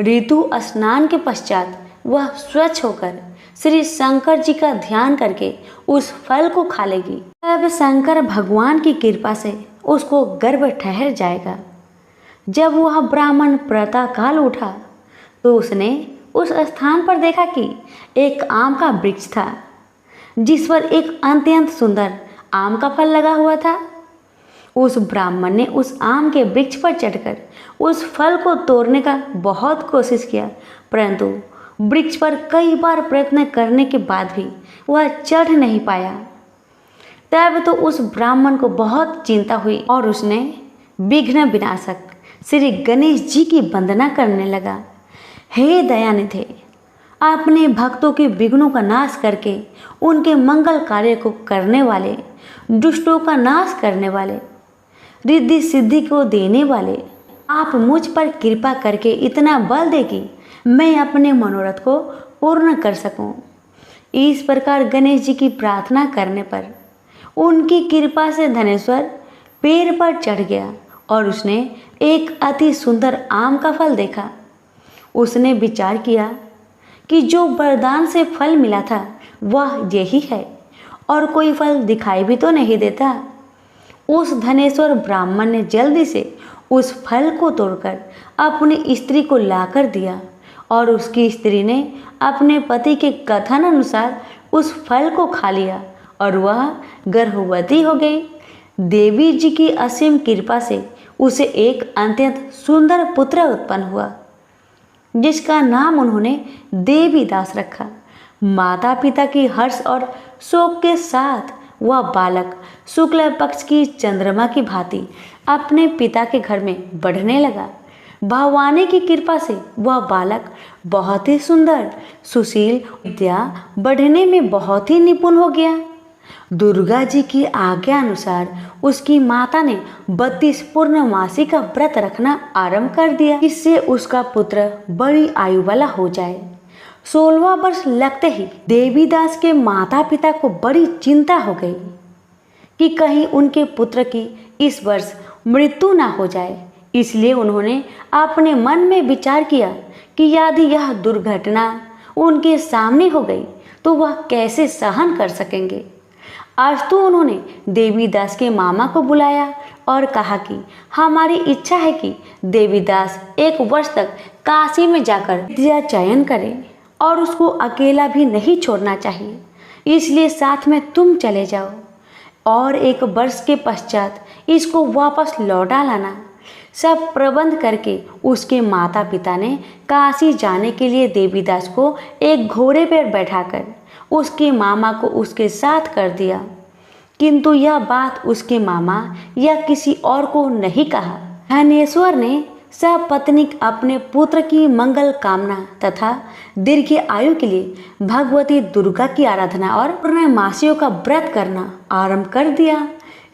ऋतु स्नान के पश्चात वह स्वच्छ होकर श्री शंकर जी का ध्यान करके उस फल को खा लेगी। तब शंकर भगवान की कृपा से उसको गर्भ ठहर जाएगा। जब वह ब्राह्मण प्रातःकाल उठा तो उसने उस स्थान पर देखा कि एक आम का वृक्ष था जिस पर एक अत्यंत सुंदर आम का फल लगा हुआ था। उस ब्राह्मण ने उस आम के वृक्ष पर चढ़कर उस फल को तोड़ने का बहुत कोशिश किया, परंतु वृक्ष पर कई बार प्रयत्न करने के बाद भी वह चढ़ नहीं पाया। तब तो उस ब्राह्मण को बहुत चिंता हुई और उसने विघ्न विनाशक श्री गणेश जी की वंदना करने लगा। हे दयानिधे, अपने भक्तों के विघ्नों का नाश करके उनके मंगल कार्य को करने वाले, दुष्टों का नाश करने वाले, रिद्धि सिद्धि को देने वाले, आप मुझ पर कृपा करके इतना बल दे कि मैं अपने मनोरथ को पूर्ण कर सकूं। इस प्रकार गणेश जी की प्रार्थना करने पर उनकी कृपा से धनेश्वर पेड़ पर चढ़ गया और उसने एक अति सुंदर आम का फल देखा। उसने विचार किया कि जो वरदान से फल मिला था वह यही है और कोई फल दिखाई भी तो नहीं देता। उस धनेश्वर ब्राह्मण ने जल्दी से उस फल को तोड़कर अपनी स्त्री को लाकर दिया और उसकी स्त्री ने अपने पति के कथन अनुसार उस फल को खा लिया और वह गर्भवती हो गई। देवी जी की असीम कृपा से उसे एक अत्यंत सुंदर पुत्र उत्पन्न हुआ, जिसका नाम उन्होंने देवीदास रखा। माता पिता की हर्ष और शोक के साथ वह बालक शुक्ल पक्ष की चंद्रमा की भांति अपने पिता के घर में बढ़ने लगा। भगवान की कृपा से वह बालक बहुत ही सुंदर, सुशील, विद्या बढ़ने में बहुत ही निपुण हो गया। दुर्गा जी की आज्ञा अनुसार उसकी माता ने 32 पूर्णमासी का व्रत रखना आरंभ कर दिया, जिससे उसका पुत्र बड़ी आयु वाला हो जाए। 16वां वर्ष लगते ही देवीदास के माता पिता को बड़ी चिंता हो गई कि कहीं उनके पुत्र की इस वर्ष मृत्यु ना हो जाए। इसलिए उन्होंने अपने मन में विचार किया कि यदि यह दुर्घटना उनके सामने हो गई तो वह कैसे सहन कर सकेंगे। आज तो उन्होंने देवीदास के मामा को बुलाया और कहा कि हमारी इच्छा है कि देवीदास 1 वर्ष तक काशी में जाकर विद्या चयन करे और उसको अकेला भी नहीं छोड़ना चाहिए, इसलिए साथ में तुम चले जाओ और 1 वर्ष के पश्चात इसको वापस लौटा लाना। सब प्रबंध करके उसके माता पिता ने काशी जाने के लिए देवीदास को एक घोड़े पर बैठाकर उसके मामा को उसके साथ कर दिया, किंतु यह बात उसके मामा या किसी और को नहीं कहा। धनेश्वर ने सपत्नीक अपने पुत्र की मंगल कामना तथा दीर्घ आयु के लिए भगवती दुर्गा की आराधना और पूर्णमासियों का व्रत करना आरंभ कर दिया।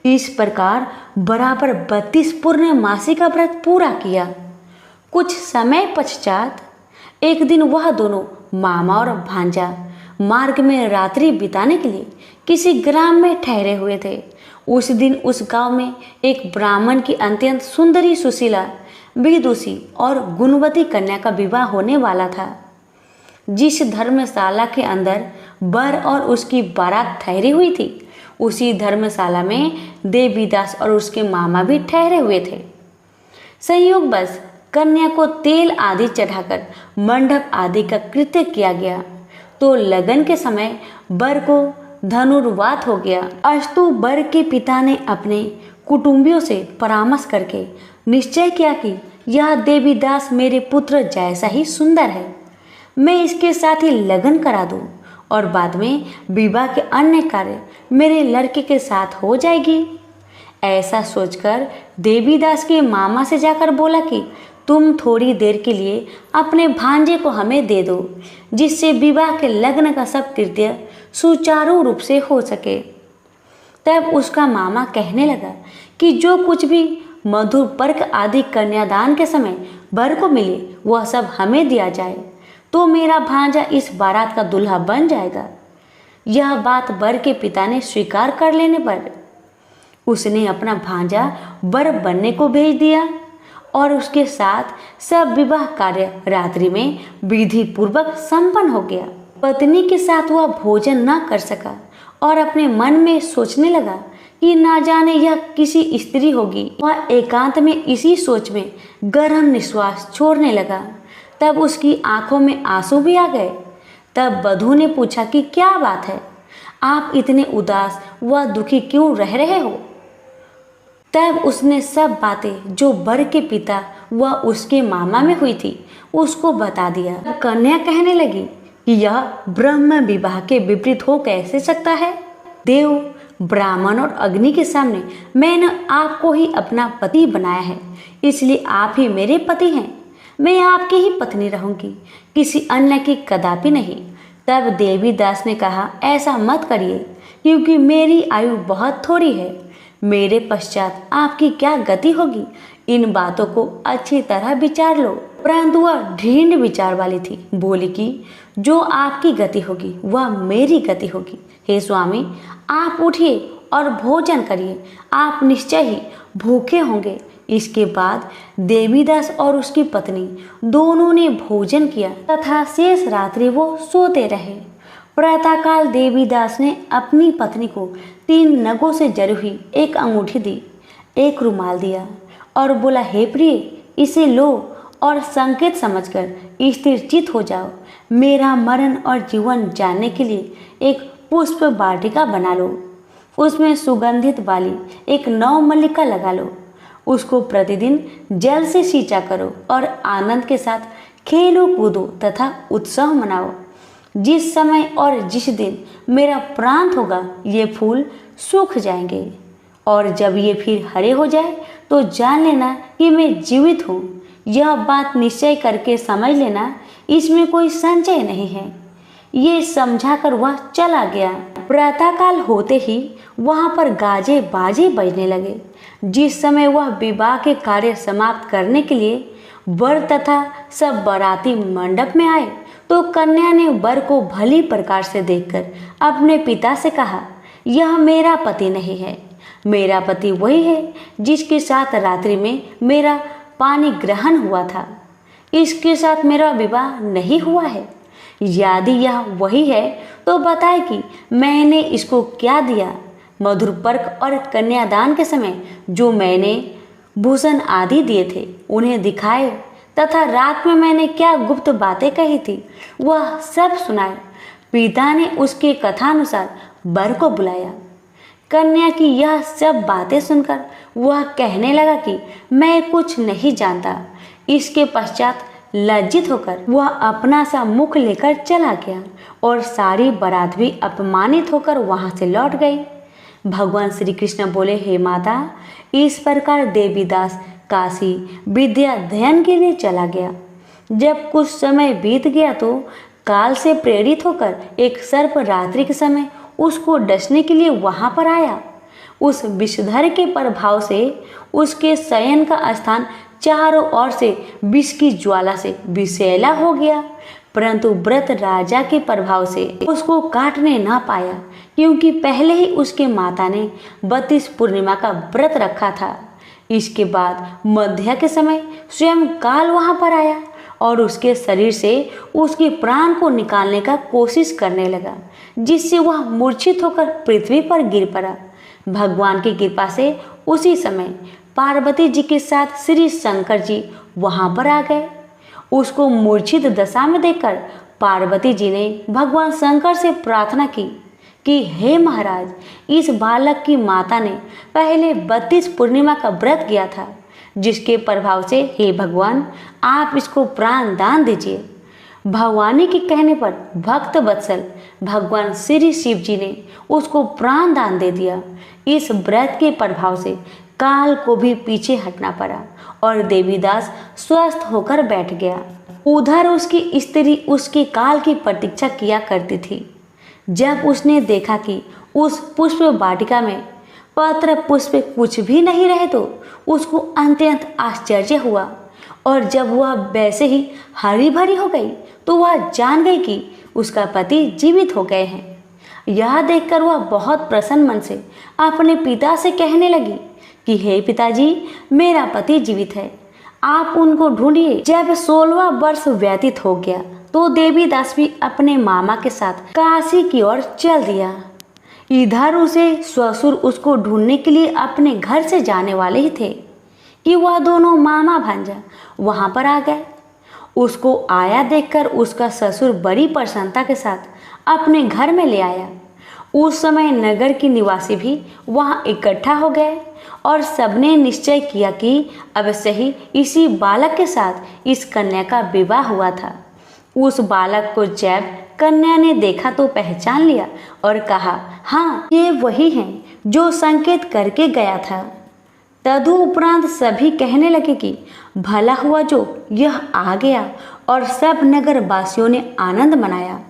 इस प्रकार बराबर 32 पूर्णमासी का व्रत पूरा किया। कुछ समय पश्चात एक दिन वह दोनों मामा और भांजा मार्ग में रात्रि बिताने के लिए किसी ग्राम में ठहरे हुए थे। उस दिन उस गांव में एक ब्राह्मण की अत्यंत सुंदरी, सुशीला, विदुषी और गुणवती कन्या का विवाह होने वाला था। जिस धर्मशाला के अंदर वर और उसकी बारात ठहरी हुई थी, उसी धर्मशाला में देवीदास और उसके मामा भी ठहरे हुए थे। संयोगवश कन्या को तेल आदि चढ़ाकर मंडप आदि का कृत्य किया गया तो लगन के समय वर को धनुर्वात हो गया। अस्तु वर के पिता ने अपने कुटुंबियों से परामर्श करके निश्चय किया कि यह देवीदास मेरे पुत्र जैसा ही सुंदर है, मैं इसके साथ ही लगन करा दूं और बाद में विवाह के अन्य कार्य मेरे लड़के के साथ हो जाएगी। ऐसा सोचकर देवीदास के मामा से जाकर बोला कि तुम थोड़ी देर के लिए अपने भांजे को हमें दे दो, जिससे विवाह के लग्न का सब कृत्य सुचारू रूप से हो सके। तब उसका मामा कहने लगा कि जो कुछ भी मधुर पर्क आदि कन्यादान के समय वर को मिले वह सब हमें दिया जाए, तो मेरा भांजा इस बारात का दूल्हा बन जाएगा। यह बात वर के पिता ने स्वीकार कर लेने पर उसने अपना भांजा वर बनने को भेज दिया और उसके साथ सब विवाह कार्य रात्रि में विधि पूर्वक संपन्न हो गया। पत्नी के साथ वह भोजन न कर सका और अपने मन में सोचने लगा कि ना जाने यह किसी स्त्री होगी। वह एकांत में इसी सोच में गहरा निश्वास छोड़ने लगा। तब उसकी आंखों में आंसू भी आ गए। तब वधू ने पूछा कि क्या बात है, आप इतने उदास व दुखी क्यों रह रहे हो। तब उसने सब बातें जो वर के पिता व उसके मामा में हुई थी उसको बता दिया। कन्या कहने लगी कि यह ब्रह्म विवाह के विपरीत हो कैसे सकता है। देव, ब्राह्मण और अग्नि के सामने मैंने आपको ही अपना पति बनाया है, इसलिए आप ही मेरे पति हैं। मैं आपकी ही पत्नी रहूंगी, किसी अन्य की कदापि नहीं। तब देवीदास ने कहा, ऐसा मत करिए, क्योंकि मेरी आयु बहुत थोड़ी है। मेरे पश्चात आपकी क्या गति होगी, इन बातों को अच्छी तरह विचार लो। परंतु वह ढीठ विचार वाली थी। बोली कि जो आपकी गति होगी वह मेरी गति होगी। हे स्वामी, आप उठिए और भोजन करिए, आप निश्चय ही भूखे होंगे। इसके बाद देवीदास और उसकी पत्नी दोनों ने भोजन किया तथा शेष रात्रि वो सोते रहे। प्रातःकाल देवीदास ने अपनी पत्नी को 3 नगों से जड़ी हुई एक अंगूठी दी, एक रुमाल दिया और बोला, हे प्रिय, इसे लो और संकेत समझकर स्थिरचित हो जाओ। मेरा मरण और जीवन जानने के लिए एक पुष्प वाटिका बना लो, उसमें सुगंधित वाली एक नवमल्लिका लगा लो, उसको प्रतिदिन जल से सींचा करो और आनंद के साथ खेलो कूदो तथा उत्सव मनाओ। जिस समय और जिस दिन मेरा प्रांत होगा ये फूल सूख जाएंगे और जब ये फिर हरे हो जाए तो जान लेना कि मैं जीवित हूँ। यह बात निश्चय करके समझ लेना, इसमें कोई संशय नहीं है। ये समझाकर वह चला गया। प्रातःकाल होते ही वहां पर गाजे बाजे बजने लगे। जिस समय वह विवाह के कार्य समाप्त करने के लिए वर तथा सब बाराती मंडप में आए तो कन्या ने वर को भली प्रकार से देखकर अपने पिता से कहा, यह मेरा पति नहीं है, मेरा पति वही है जिसके साथ रात्रि में मेरा पानी ग्रहण हुआ था। इसके साथ मेरा विवाह नहीं हुआ है। यदि यह वही है तो बताए कि मैंने इसको क्या दिया। मधुर पर्क और कन्यादान के समय जो मैंने भूषण आदि दिए थे उन्हें दिखाए तथा रात में मैंने क्या गुप्त बातें कही थी वह सब सुनाए। पिता ने उसके कथानुसार वर को बुलाया। कन्या की यह सब बातें सुनकर वह कहने लगा कि मैं कुछ नहीं जानता। इसके पश्चात लज्जित होकर वह अपना सा मुख लेकर चला गया और सारी बारात भी अपमानित होकर वहां से लौट गई। भगवान श्री कृष्ण बोले, हे माता, इस प्रकार देवीदास काशी विद्या अध्ययन के लिए चला गया। जब कुछ समय बीत गया तो काल से प्रेरित होकर एक सर्प रात्रि के समय उसको डसने के लिए वहां पर आया। उस विषधर के प्रभाव से उसके शयन का स्थान चारों ओर से विष की ज्वाला से विषैला हो गया, परंतु व्रत राजा के प्रभाव से उसको काटने ना पाया, क्योंकि पहले ही उसके माता ने 32 पूर्णिमा का व्रत रखा था। इसके बाद मध्या के समय स्वयं काल वहां पर आया और उसके शरीर से उसके प्राण को निकालने का कोशिश करने लगा, जिससे वह मूर्छित होकर पृथ्वी पर गिर पड़ा। भगवान की कृपा से उसी समय पार्वती जी के साथ श्री शंकर जी वहां पर आ गए। उसको मूर्छित दशा में देखकर पार्वती जी ने भगवान शंकर से प्रार्थना की कि हे महाराज, इस बालक की माता ने पहले 32 पूर्णिमा का व्रत किया था, जिसके प्रभाव से हे भगवान आप इसको प्राण दान दीजिए। भगवानी के कहने पर भक्त वत्सल भगवान श्री शिव जी ने उसको प्राण दान दे दिया। इस व्रत के प्रभाव से काल को भी पीछे हटना पड़ा और देवीदास स्वस्थ होकर बैठ गया। उधर उसकी स्त्री उसके काल की प्रतीक्षा किया करती थी। जब उसने देखा कि उस पुष्प वाटिका में पत्र पुष्प कुछ भी नहीं रहे तो उसको अत्यंत आश्चर्य हुआ, और जब वह वैसे ही हरी भरी हो गई तो वह जान गई कि उसका पति जीवित हो गए हैं। यह देखकर वह बहुत प्रसन्न मन से अपने पिता से कहने लगी कि हे पिताजी, मेरा पति जीवित है, आप उनको ढूंढिए। जब 16वां वर्ष व्यतीत हो गया तो देवीदास भी अपने मामा के साथ काशी की ओर चल दिया। इधर उसे ससुर उसको ढूंढने के लिए अपने घर से जाने वाले ही थे कि वह दोनों मामा भांजा वहां पर आ गए। उसको आया देखकर उसका ससुर बड़ी प्रसन्नता के साथ अपने घर में ले आया। उस समय नगर के निवासी भी वहां इकट्ठा हो गए और सबने निश्चय किया कि अवश्य ही इसी बालक के साथ इस कन्या का विवाह हुआ था। उस बालक को जब कन्या ने देखा तो पहचान लिया और कहा, हाँ, ये वही हैं जो संकेत करके गया था। तदुपरांत सभी कहने लगे कि भला हुआ जो यह आ गया, और सब नगर वासियों ने आनंद मनाया।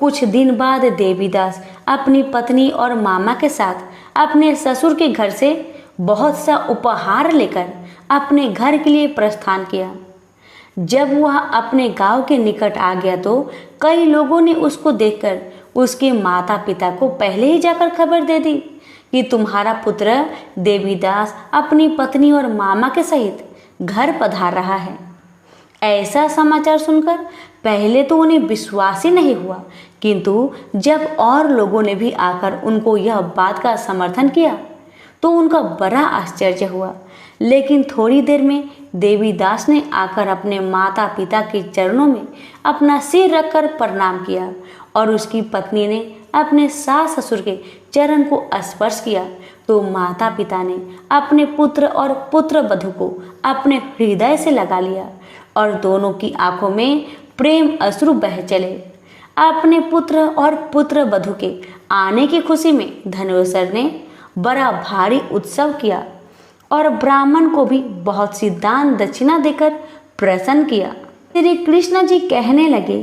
कुछ दिन बाद देवीदास अपनी पत्नी और मामा के साथ अपने ससुर के घर से बहुत सा उपहार लेकर अपने घर के लिए प्रस्थान किया। जब वह अपने गांव के निकट आ गया तो कई लोगों ने उसको देखकर उसके माता पिता को पहले ही जाकर खबर दे दी कि तुम्हारा पुत्र देवीदास अपनी पत्नी और मामा के सहित घर पधार रहा है। ऐसा समाचार सुनकर पहले तो उन्हें विश्वास ही नहीं हुआ, किंतु जब और लोगों ने भी आकर उनको यह बात का समर्थन किया तो उनका बड़ा आश्चर्य हुआ। लेकिन थोड़ी देर में देवीदास ने आकर अपने माता पिता के चरणों में अपना सिर रखकर प्रणाम किया और उसकी पत्नी ने अपने सास ससुर के चरण को स्पर्श किया तो माता पिता ने अपने पुत्र और पुत्र वधू को अपने हृदय से लगा लिया और दोनों की आंखों में प्रेम अश्रु बह चले। अपने पुत्र और पुत्र वधू के आने की खुशी में धनेश्वर ने बड़ा भारी उत्सव किया और ब्राह्मण को भी बहुत सी दान दक्षिणा देकर प्रसन्न किया। श्री कृष्ण जी कहने लगे,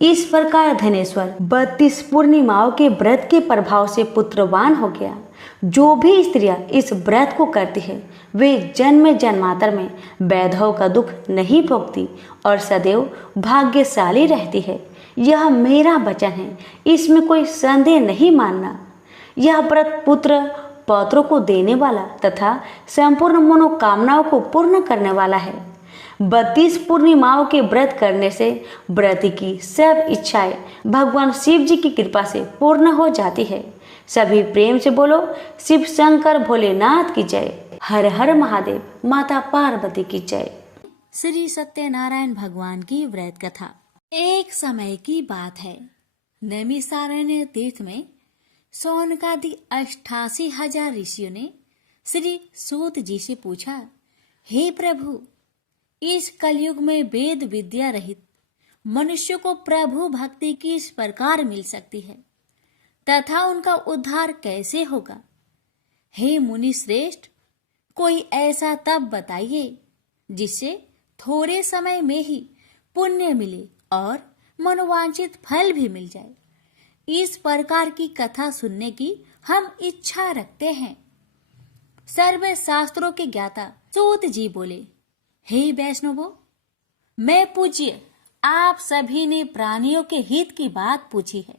इस प्रकार धनेश्वर 32 पूर्णिमाओं के व्रत के प्रभाव से पुत्रवान हो गया। जो भी स्त्रियां इस व्रत को करती है वे जन्म जन्मांतर में वैधव का दुख नहीं भोगती और सदैव भाग्यशाली रहती है। यह मेरा वचन है, इसमें कोई संदेह नहीं मानना। यह व्रत पुत्र पौत्रों को देने वाला तथा संपूर्ण मनोकामनाओं को पूर्ण करने वाला है। 32 पूर्णिमाओं के व्रत करने से व्रती की सब इच्छाएं भगवान शिव जी की कृपा से पूर्ण हो जाती है। सभी प्रेम से बोलो, शिव शंकर भोलेनाथ की जय। हर हर महादेव, माता पार्वती की जय। श्री सत्यनारायण भगवान की व्रत कथा। एक समय की बात है, नैमिषारण्य तीर्थ में सौनकादि 88,000 ऋषियों ने श्री सूत जी से पूछा, हे प्रभु, इस कलयुग में वेद विद्या रहित मनुष्य को प्रभु भक्ति किस प्रकार मिल सकती है तथा उनका उद्धार कैसे होगा? हे मुनि श्रेष्ठ, कोई ऐसा तप बताइए जिससे थोड़े समय में ही पुण्य मिले और मनोवांछित फल भी मिल जाए। इस प्रकार की कथा सुनने की हम इच्छा रखते हैं। सर्व शास्त्रों के ज्ञाता सूत जी बोले, हे वैष्णवों, मैं पूज्य आप सभी ने प्राणियों के हित की बात पूछी है,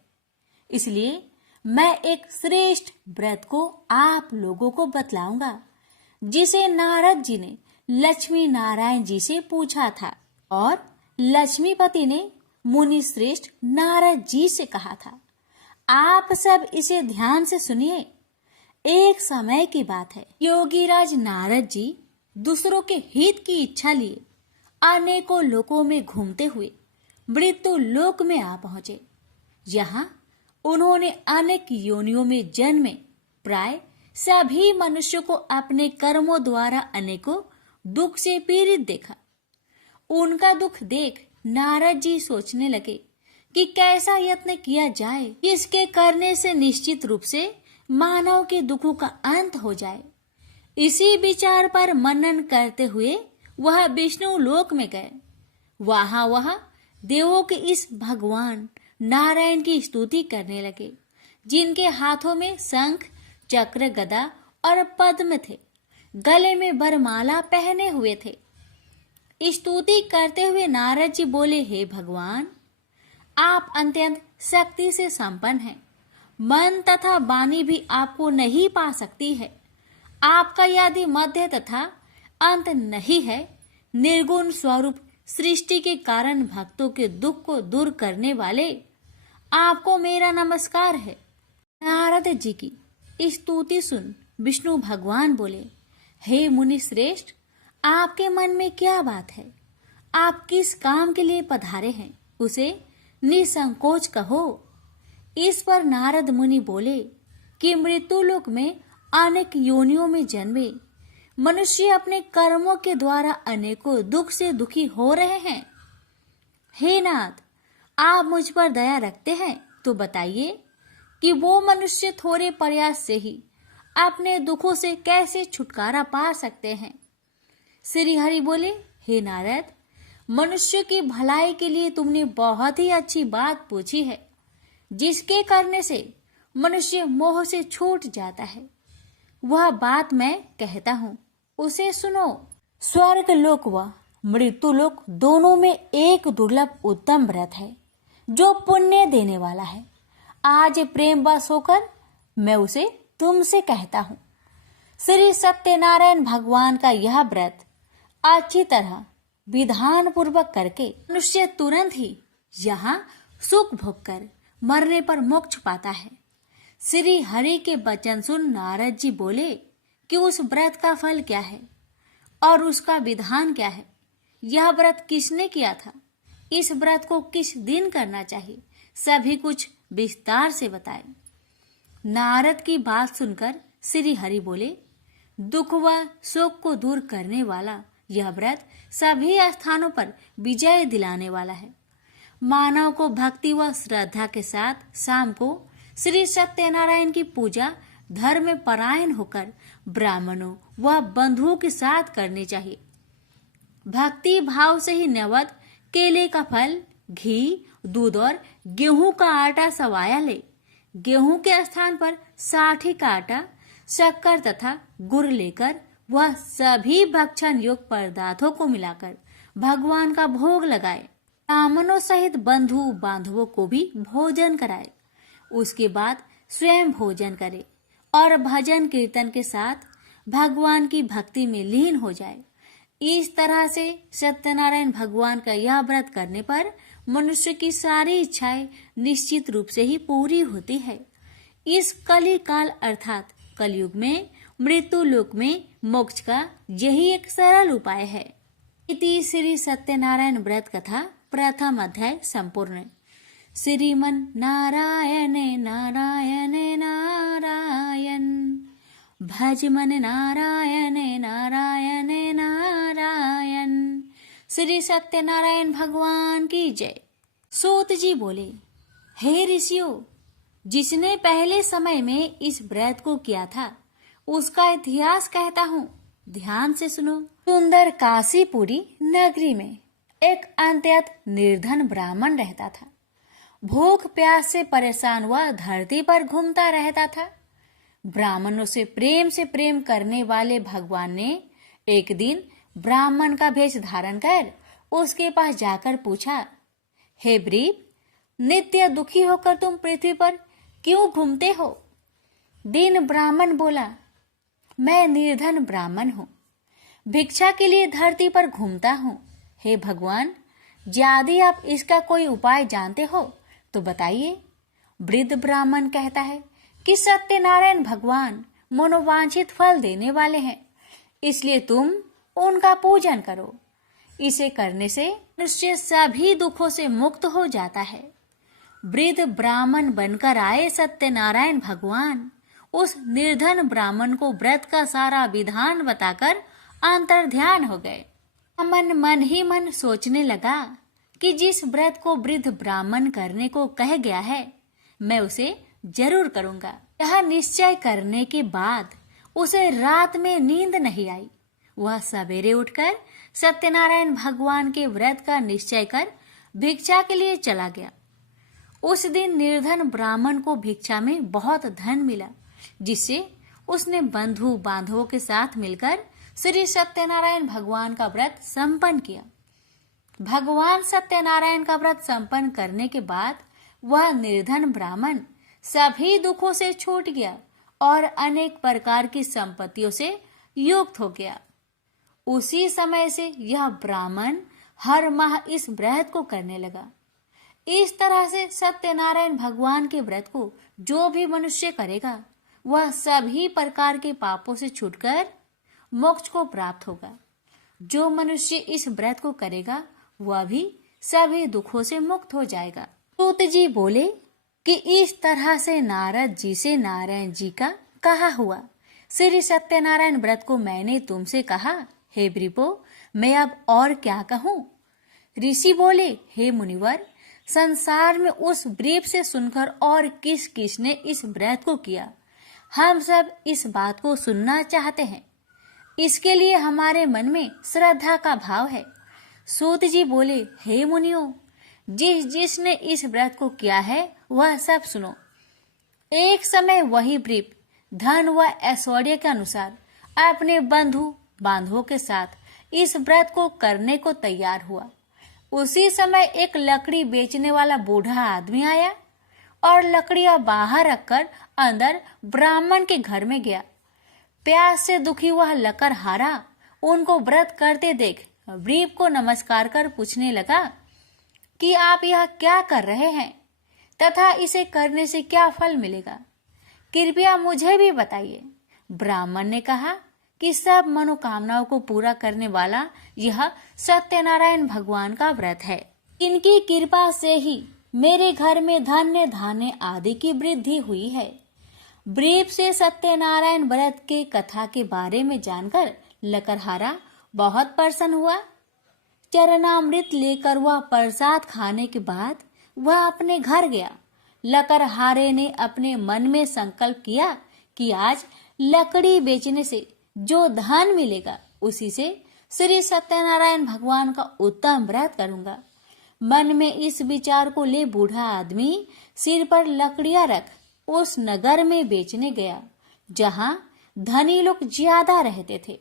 इसलिए मैं एक श्रेष्ठ व्रत को आप लोगों को बतलाऊंगा जिसे नारद जी ने लक्ष्मी नारायण जी से पूछा था और लक्ष्मीपति ने मुनि श्रेष्ठ नारद जी से कहा था। आप सब इसे ध्यान से सुनिए। एक समय की बात है, योगीराज नारद जी दूसरों के हित की इच्छा लिए अनेकों लोकों में घूमते हुए मृत्यु लोक में आ पहुंचे। यहाँ उन्होंने अनेक योनियों में जन्मे प्राय सभी मनुष्यों को अपने कर्मों द्वारा अनेकों दुख से पीड़ित देखा। उनका दुख देख नारद जी सोचने लगे कि कैसा यत्न किया जाए इसके करने से निश्चित रूप से मानव के दुखों का अंत हो जाए। इसी विचार पर मनन करते हुए वह विष्णु लोक में गए। वहां वह देवों के इस भगवान नारायण की स्तुति करने लगे, जिनके हाथों में शंख चक्र गदा और पद्म थे, गले में वरमाला पहने हुए थे। स्तुति करते हुए नारद जी बोले, हे भगवान, आप अत्यंत शक्ति से संपन्न हैं। मन तथा वाणी भी आपको नहीं पा सकती है। आपका यदि मध्य तथा अंत नहीं है, निर्गुण स्वरूप सृष्टि के कारण भक्तों के दुख को दूर करने वाले, आपको मेरा नमस्कार है। नारद जी की स्तुति सुन विष्णु भगवान बोले, हे मुनि श्रेष्ठ, आपके मन में क्या बात है? आप किस काम के लिए पधारे हैं, उसे निसंकोच कहो। इस पर नारद मुनि बोले कि मृत्यु लोक में अनेक योनियों में जन्मे मनुष्य अपने कर्मों के द्वारा अनेकों दुख से दुखी हो रहे हैं। हे नाथ, आप मुझ पर दया रखते हैं तो बताइए कि वो मनुष्य थोड़े प्रयास से ही अपने दुखों से कैसे छुटकारा पा सकते हैं। श्री हरि बोले, हे नारद, मनुष्य की भलाई के लिए तुमने बहुत ही अच्छी बात पूछी है, जिसके करने से मनुष्य मोह से छूट जाता है। वह बात मैं कहता हूँ, उसे सुनो। स्वर्ग लोक व मृत्युलोक दोनों में एक दुर्लभ उत्तम व्रत है जो पुण्य देने वाला है। आज प्रेमवश होकर मैं उसे तुमसे कहता हूँ। श्री सत्यनारायण भगवान का यह व्रत अच्छी तरह विधान पूर्वक करके मनुष्य तुरंत ही यहाँ सुख भोग कर मरने पर मोक्ष पाता है। श्री हरि के वचन सुन नारद जी बोले कि उस व्रत का फल क्या है और उसका विधान क्या है, यह व्रत किसने किया था, इस व्रत को किस दिन करना चाहिए, सभी कुछ विस्तार से बताए। नारद की बात सुनकर श्री हरि बोले, दुख व शोक को दूर करने वाला यह व्रत सभी स्थानों पर विजय दिलाने वाला है। मानव को भक्ति व श्रद्धा के साथ शाम को श्री सत्यनारायण की पूजा धर्म में परायण होकर ब्राह्मणों व बंधुओं के साथ करनी चाहिए। भक्ति भाव से ही नैवेद्य केले का फल, घी, दूध और गेहूं का आटा सवाया ले। गेहूं के स्थान पर साठी का आटा, शक्कर तथा गुड़ लेकर वह सभी भक्षण योग्य पदार्थों को मिलाकर भगवान का भोग लगाए। ब्राह्मणों सहित बंधु बांधवों को भी भोजन कराए। उसके बाद स्वयं भोजन करे और भजन कीर्तन के साथ भगवान की भक्ति में लीन हो जाए। इस तरह से सत्यनारायण भगवान का यह व्रत करने पर मनुष्य की सारी इच्छाएं निश्चित रूप से ही पूरी होती है। इस कली काल अर्थात कलयुग में मृत्यु लोक में मोक्ष का यही एक सरल उपाय है। इति श्री सत्यनारायण व्रत कथा प्रथम अध्याय संपूर्ण। श्रीमन नारायण नारायण नारायण, भज मन नारायण नारायण नारायण। श्री सत्यनारायण भगवान की जय। सूत जी बोले, हे ऋषियों, जिसने पहले समय में इस व्रत को किया था उसका इतिहास कहता हूँ, ध्यान से सुनो। सुंदर काशीपुरी नगरी में एक अत्यंत निर्धन ब्राह्मण रहता था। भूख प्यास से परेशान हुआ धरती पर घूमता रहता था। ब्राह्मणों से प्रेम करने वाले भगवान ने एक दिन ब्राह्मण का भेष धारण कर उसके पास जाकर पूछा, हे ब्रीप, नित्य दुखी होकर तुम पृथ्वी पर क्यों घूमते हो? दीन ब्राह्मण बोला, मैं निर्धन ब्राह्मण हूँ, भिक्षा के लिए धरती पर घूमता हूँ। हे भगवान, यदि आप इसका कोई उपाय जानते हो तो बताइए। वृद्ध ब्राह्मण कहता है कि सत्यनारायण भगवान मनोवांछित फल देने वाले हैं, इसलिए तुम उनका पूजन करो। इसे करने से मनुष्य सभी दुखों से मुक्त हो जाता है। वृद्ध ब्राह्मण बनकर आए सत्यनारायण भगवान उस निर्धन ब्राह्मण को व्रत का सारा विधान बताकर अंतर्ध्यान हो गए। मन ही मन सोचने लगा कि जिस व्रत को वृद्ध ब्राह्मण करने को कह गया है मैं उसे जरूर करूंगा। यह निश्चय करने के बाद उसे रात में नींद नहीं आई। वह सवेरे उठकर सत्यनारायण भगवान के व्रत का निश्चय कर भिक्षा के लिए चला गया। उस दिन निर्धन ब्राह्मण को भिक्षा में बहुत धन मिला, जिससे उसने बंधु बांधवों के साथ मिलकर श्री सत्यनारायण भगवान का व्रत संपन्न किया। भगवान सत्यनारायण का व्रत संपन्न करने के बाद वह निर्धन ब्राह्मण सभी दुखों से छूट गया और अनेक प्रकार की संपत्तियों से युक्त हो गया। उसी समय से यह ब्राह्मण हर माह इस व्रत को करने लगा। इस तरह से सत्यनारायण भगवान के व्रत को जो भी मनुष्य करेगा वह सभी प्रकार के पापों से छूटकर मोक्ष को प्राप्त होगा। जो मनुष्य इस व्रत को करेगा वह भी सभी दुखों से मुक्त हो जाएगा। सूत जी बोले कि इस तरह से नारद जी से नारायण जी का कहा हुआ श्री सत्यनारायण व्रत को मैंने तुमसे कहा। हे वृपो, मैं अब और क्या कहूँ? ऋषि बोले, हे मुनिवर, संसार में उस व्रीप से सुनकर और किस किस ने इस व्रत को किया, हम सब इस बात को सुनना चाहते हैं। इसके लिए हमारे मन में श्रद्धा का भाव है। सूत जी बोले, हे मुनियों, जिसने इस व्रत को किया है वह सब सुनो। एक समय वही व्रीप धन व ऐश्वर्य के अनुसार अपने बंधु बांधवों के साथ इस व्रत को करने को तैयार हुआ। उसी समय एक लकड़ी बेचने वाला बूढ़ा आदमी आया और लकड़ियां बाहर रखकर अंदर ब्राह्मण के घर में गया। प्यास से दुखी वह लकड़हारा उनको व्रत करते देख ब्रीप को नमस्कार कर पूछने लगा कि आप यह क्या कर रहे हैं तथा इसे करने से क्या फल मिलेगा, कृपया मुझे भी बताइए। ब्राह्मण ने कहा कि सब मनोकामनाओं को पूरा करने वाला यह सत्यनारायण भगवान का व्रत है। इनकी कृपा से ही मेरे घर में धन्य धान्य आदि की वृद्धि हुई है। ब्रीप से सत्यनारायण व्रत के कथा के बारे में जानकर लकड़हारा बहुत प्रसन्न हुआ। चरणामृत लेकर वह प्रसाद खाने के बाद वह अपने घर गया। लकड़हारे ने अपने मन में संकल्प किया कि आज लकड़ी बेचने से जो धन मिलेगा उसी से श्री सत्यनारायण भगवान का उत्तम व्रत करूंगा। मन में इस विचार को ले बूढ़ा आदमी सिर पर लकड़ियां रख उस नगर में बेचने गया जहां धनी लोग ज्यादा रहते थे।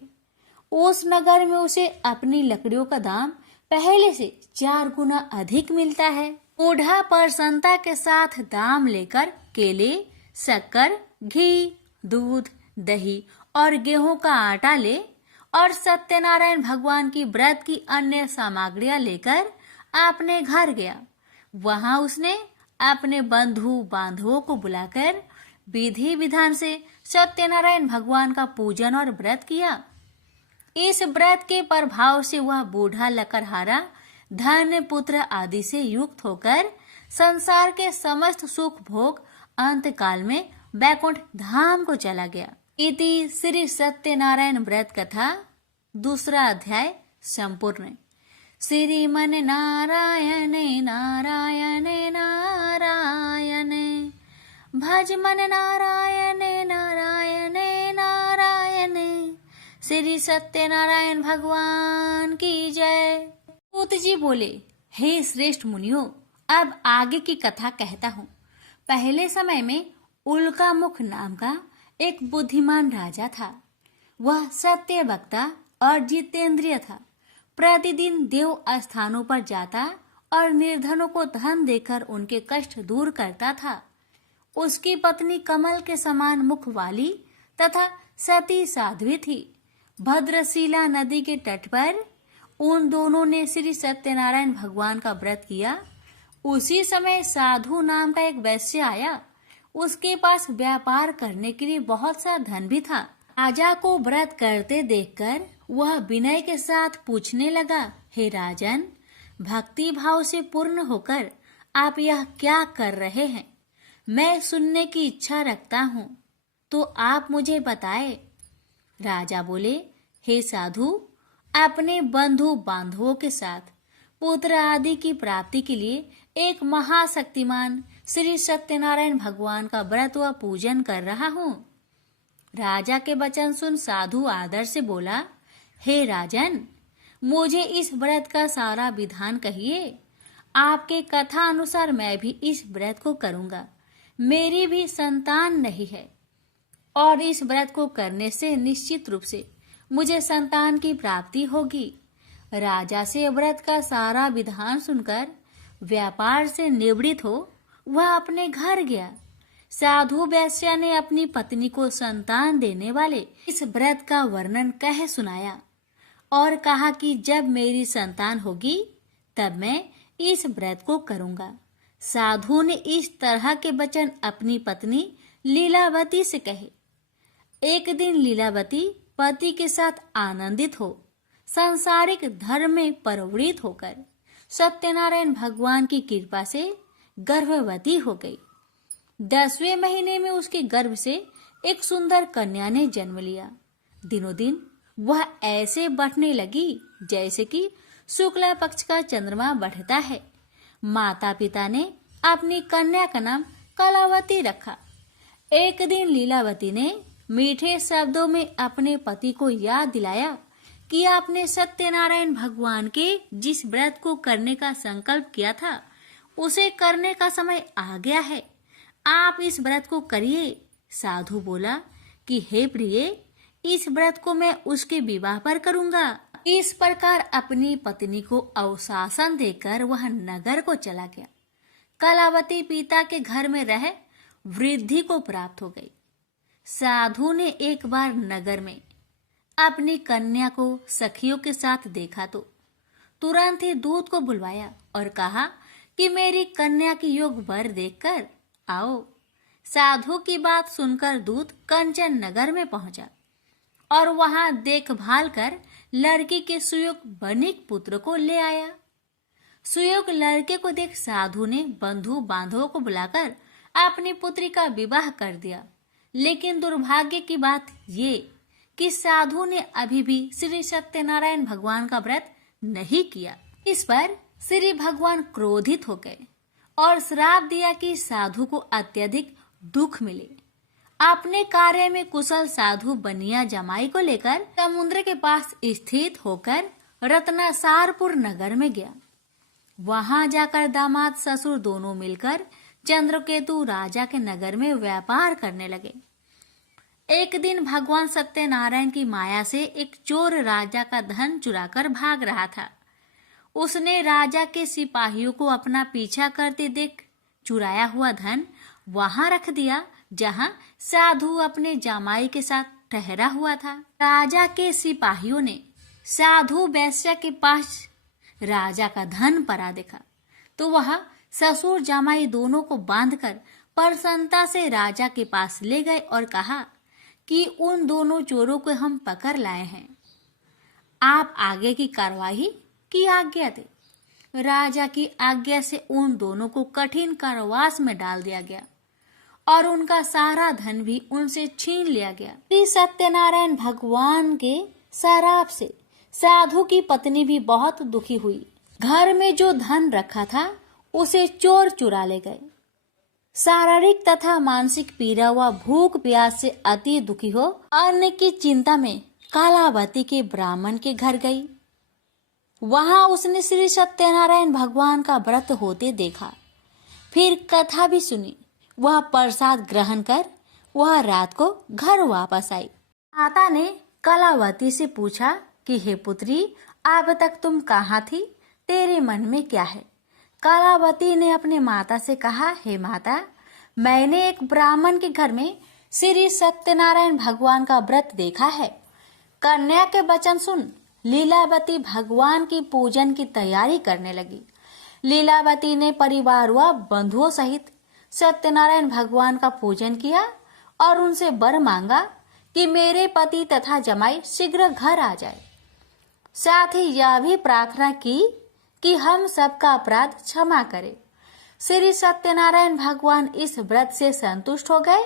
उस नगर में उसे अपनी लकड़ियों का दाम पहले से 4 गुना अधिक मिलता है। बूढ़ा प्रसन्नता के साथ दाम लेकर केले, शक्कर, घी, दूध, दही और गेहूं का आटा ले और सत्यनारायण भगवान की व्रत की अन्य सामग्रियां लेकर अपने घर गया। वहां उसने अपने बंधु बांधवों को बुलाकर विधि विधान से सत्यनारायण भगवान का पूजन और व्रत किया। इस व्रत के प्रभाव से वह बूढ़ा लकड़हारा धन पुत्र आदि से युक्त होकर संसार के समस्त सुख भोग अंत काल में बैकुंठ धाम को चला गया। इति श्री सत्यनारायण व्रत कथा 2 अध्याय संपूर्ण। श्रीमन नारायण नारायण नारायण भज मन नारायण नारायण नारायण। श्री सत्यनारायण भगवान की जय। सूत जी बोले, हे श्रेष्ठ मुनियों, अब आगे की कथा कहता हूँ। पहले समय में उल्कामुख नाम का एक बुद्धिमान राजा था। वह सत्य वक्ता और जितेंद्रिय था। प्रतिदिन देव स्थानों पर जाता और निर्धनों को धन देकर उनके कष्ट दूर करता था। उसकी पत्नी कमल के समान मुख वाली तथा सती साध्वी थी। भद्रशिला नदी के तट पर उन दोनों ने श्री सत्यनारायण भगवान का व्रत किया। उसी समय साधु नाम का एक वैश्य आया। उसके पास व्यापार करने के लिए बहुत सा धन भी था। राजा को व्रत करते देखकर वह विनय के साथ पूछने लगा, हे राजन, भक्ति भाव से पूर्ण होकर आप यह क्या कर रहे हैं? मैं सुनने की इच्छा रखता हूँ, तो आप मुझे बताए। राजा बोले, हे साधु, अपने बंधु बांधवों के साथ पुत्र आदि की प्राप्ति के लिए एक महाशक्तिमान श्री सत्यनारायण भगवान का व्रत व पूजन कर रहा हूँ। राजा के वचन सुन साधु आदर से बोला, हे राजन, मुझे इस व्रत का सारा विधान कहिए। आपके कथा अनुसार मैं भी इस व्रत को करूंगा। मेरी भी संतान नहीं है और इस व्रत को करने से निश्चित रूप से मुझे संतान की प्राप्ति होगी। राजा से व्रत का सारा विधान सुनकर व्यापार से निवृत्त हो वह अपने घर गया। साधु वैश्य ने अपनी पत्नी को संतान देने वाले इस व्रत का वर्णन कह सुनाया और कहा कि जब मेरी संतान होगी तब मैं इस व्रत को करूंगा। साधु ने इस तरह के वचन अपनी पत्नी लीलावती से कहे। एक दिन लीलावती पति के साथ आनंदित हो सांसारिक धर्म में प्रवृत्त होकर सत्यनारायण भगवान की कृपा से गर्भवती हो गई। 10वें महीने में उसके गर्भ से एक सुंदर कन्या ने जन्म लिया। दिनों दिन वह ऐसे बढ़ने लगी जैसे कि शुक्ला पक्ष का चंद्रमा बढ़ता है। माता पिता ने अपनी कन्या का नाम कलावती रखा। एक दिन लीलावती ने मीठे शब्दों में अपने पति को याद दिलाया कि आपने सत्यनारायण भगवान के जिस व्रत को करने का संकल्प किया था उसे करने का समय आ गया है। आप इस व्रत को करिए। साधु बोला कि हे प्रिय, इस व्रत को मैं उसके विवाह पर करूंगा। इस प्रकार अपनी पत्नी को अवशासन देकर वह नगर को चला गया। कलावती पिता के घर में रह वृद्धि को प्राप्त हो गई। साधु ने एक बार नगर में अपनी कन्या को सखियों के साथ देखा तो तुरंत ही दूत को बुलवाया और कहा कि मेरी कन्या की योग वर देखकर आओ। साधु की बात सुनकर दूत कंचन नगर में पहुंचा और वहां देखभाल कर लड़की के सुयोग बनिक पुत्र को ले आया। सुयोग लड़के को देख साधु ने बंधु बांधवों को बुलाकर अपनी पुत्री का विवाह कर दिया। लेकिन दुर्भाग्य की बात ये कि साधु ने अभी भी श्री सत्यनारायण भगवान का व्रत नहीं किया। इस पर श्री भगवान क्रोधित हो गए और श्राप दिया कि साधु को अत्यधिक दुख मिले। अपने कार्य में कुशल साधु बनिया जमाई को लेकर समुद्र के पास स्थित होकर रत्नासारपुर नगर में गया। वहां जाकर दामाद ससुर दोनों मिलकर चंद्रकेतु राजा के नगर में व्यापार करने लगे। एक दिन भगवान सत्यनारायण की माया से एक चोर राजा का धन चुराकर भाग रहा था। उसने राजा के सिपाहियों को अपना पीछा करते देख चुराया हुआ धन वहां रख दिया जहां साधु अपने जामाई के साथ ठहरा हुआ था। राजा के सिपाहियों ने साधु वैश्य के पास राजा का धन पड़ा देखा तो वह ससुर जामाई दोनों को बांधकर प्रसन्नता से राजा के पास ले गए और कहा कि उन दोनों चोरों को हम पकड़ लाए हैं, आप आगे की कार्रवाई की आज्ञा दे। राजा की आज्ञा से उन दोनों को कठिन कारावास में डाल दिया गया और उनका सारा धन भी उनसे छीन लिया गया। श्री सत्यनारायण भगवान के श्राप से साधु की पत्नी भी बहुत दुखी हुई। घर में जो धन रखा था उसे चोर चुरा ले गए। शारीरिक तथा मानसिक पीड़ा व भूख प्यास से अति दुखी हो अन्न की चिंता में कालावती के ब्राह्मण के घर गई। वहां उसने श्री सत्यनारायण भगवान का व्रत होते देखा। फिर कथा भी सुनी। वह प्रसाद ग्रहण कर वह रात को घर वापस आई। माता ने कलावती से पूछा कि हे पुत्री, अब तक तुम कहाँ थी, तेरे मन में क्या है? कलावती ने अपने माता से कहा, हे माता, मैंने एक ब्राह्मण के घर में श्री सत्यनारायण भगवान का व्रत देखा है। कन्या के वचन सुन लीलावती भगवान की पूजन की तैयारी करने लगी। लीलावती ने परिवार व बंधुओं सहित सत्यनारायण भगवान का पूजन किया और उनसे वर मांगा कि मेरे पति तथा जमाई शीघ्र घर आ जाए। साथ ही यह भी प्रार्थना की कि हम सबका अपराध क्षमा करे। श्री सत्यनारायण भगवान इस व्रत से संतुष्ट हो गए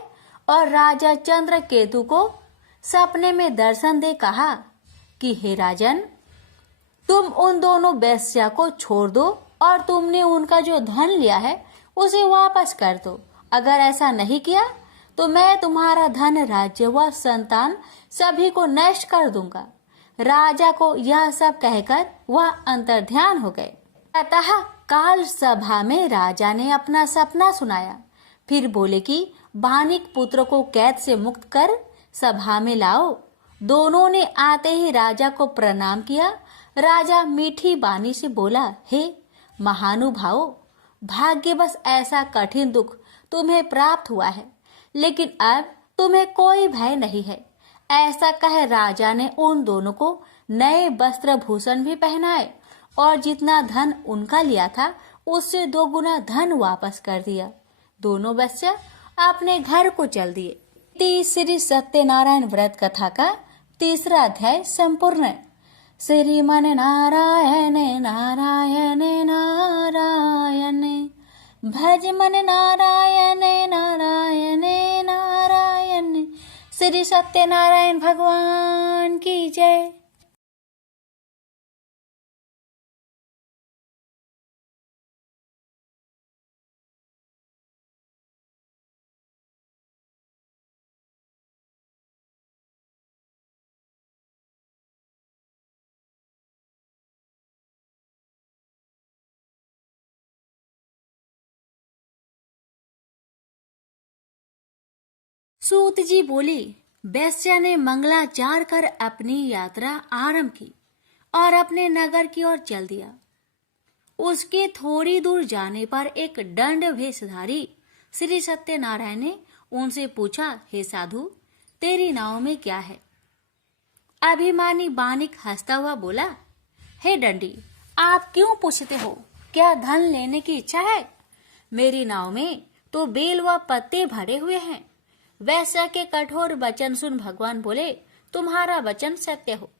और राजा चंद्रकेतु को सपने में दर्शन दे कहा कि हे राजन, तुम उन दोनों वेश्या को छोड़ दो और तुमने उनका जो धन लिया है उसे वापस कर दो। अगर ऐसा नहीं किया तो मैं तुम्हारा धन, राज्य व संतान सभी को नष्ट कर दूंगा। राजा को यह सब कहकर वह अंतर्ध्यान हो गए। अतः काल सभा में राजा ने अपना सपना सुनाया। फिर बोले कि बानिक पुत्र को कैद से मुक्त कर सभा में लाओ। दोनों ने आते ही राजा को प्रणाम किया। राजा मीठी बानी से बोला, हे महानुभावों, भाग्यवश ऐसा कठिन दुख तुम्हें प्राप्त हुआ है, लेकिन अब तुम्हें कोई भय नहीं है। ऐसा कह राजा ने उन दोनों को नए वस्त्र भूषण भी पहनाए और जितना धन उनका लिया था उससे 2 गुना धन वापस कर दिया। दोनों वेश्या अपने घर को चल दिए। श्री सत्यनारायण व्रत कथा का 3रा अध्याय संपूर्ण। श्रीमन नारायण नारायण नारायण, भज मन नारायण नारायण नारायण। श्री सत्यनारायण भगवान की जय। सूत जी बोली, वैश्या ने मंगलाचार कर अपनी यात्रा आरंभ की और अपने नगर की ओर चल दिया। उसके थोड़ी दूर जाने पर एक दंड भेषधारी श्री सत्यनारायण ने उनसे पूछा, हे साधु, तेरी नाव में क्या है? अभिमानी बानिक हंसता हुआ बोला, हे दंडी, आप क्यों पूछते हो? क्या धन लेने की इच्छा है? मेरी नाव में तो बेल व पत्ते भरे हुए हैं। वैसा के कठोर वचन सुन भगवान बोले, तुम्हारा वचन सत्य हो।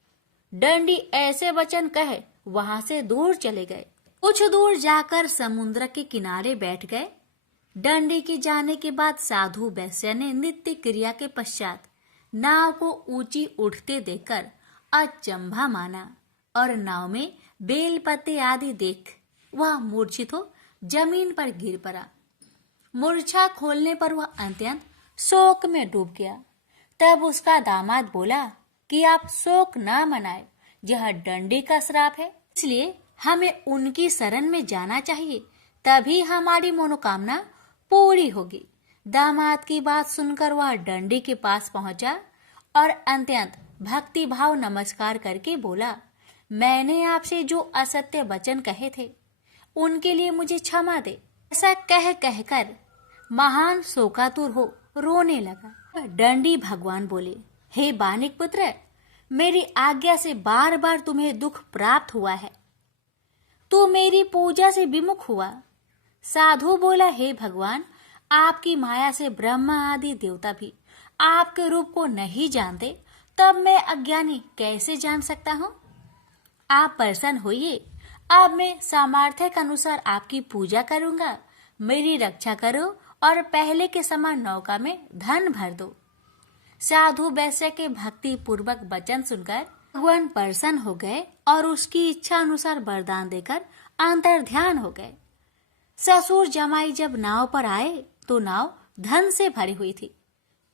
दंडी ऐसे वचन कहे वहां से दूर चले गए। कुछ दूर जाकर समुद्र के किनारे बैठ गए। दंडी के जाने के बाद साधु वैश्य ने नित्य क्रिया के पश्चात नाव को ऊंची उठते देखकर अचंभा माना और नाव में बेल पत्ते आदि देख वह मूर्छित हो जमीन पर गिर पड़ा। मूर्छा खोलने पर वह अत्यंत शोक में डूब गया। तब उसका दामाद बोला कि आप शोक न मनाए, यह दंडी का श्राप है, इसलिए हमें उनकी शरण में जाना चाहिए, तभी हमारी मनोकामना पूरी होगी। दामाद की बात सुनकर वह दंडी के पास पहुंचा और अत्यंत भक्ति भाव नमस्कार करके बोला, मैंने आपसे जो असत्य वचन कहे थे उनके लिए मुझे क्षमा दे। ऐसा कहकर महान शोकातुर हो रोने लगा। दंडी भगवान बोले, हे बानिक पुत्र, मेरी आज्ञा से बार बार तुम्हें दुख प्राप्त हुआ है, तू मेरी पूजा से विमुख हुआ। साधु बोला, हे भगवान, आपकी माया से ब्रह्मा आदि देवता भी आपके रूप को नहीं जानते, तब मैं अज्ञानी कैसे जान सकता हूँ? आप प्रसन्न होइए, अब मैं सामर्थ्य के अनुसार आपकी पूजा करूंगा। मेरी रक्षा करो और पहले के समान नौका में धन भर दो। साधु वैश्य के भक्ति पूर्वक वचन सुनकर भगवान प्रसन्न हो गए और उसकी इच्छा अनुसार वरदान देकर अंतर्ध्यान हो गए। ससुर जमाई जब नाव पर आए तो नाव धन से भरी हुई थी।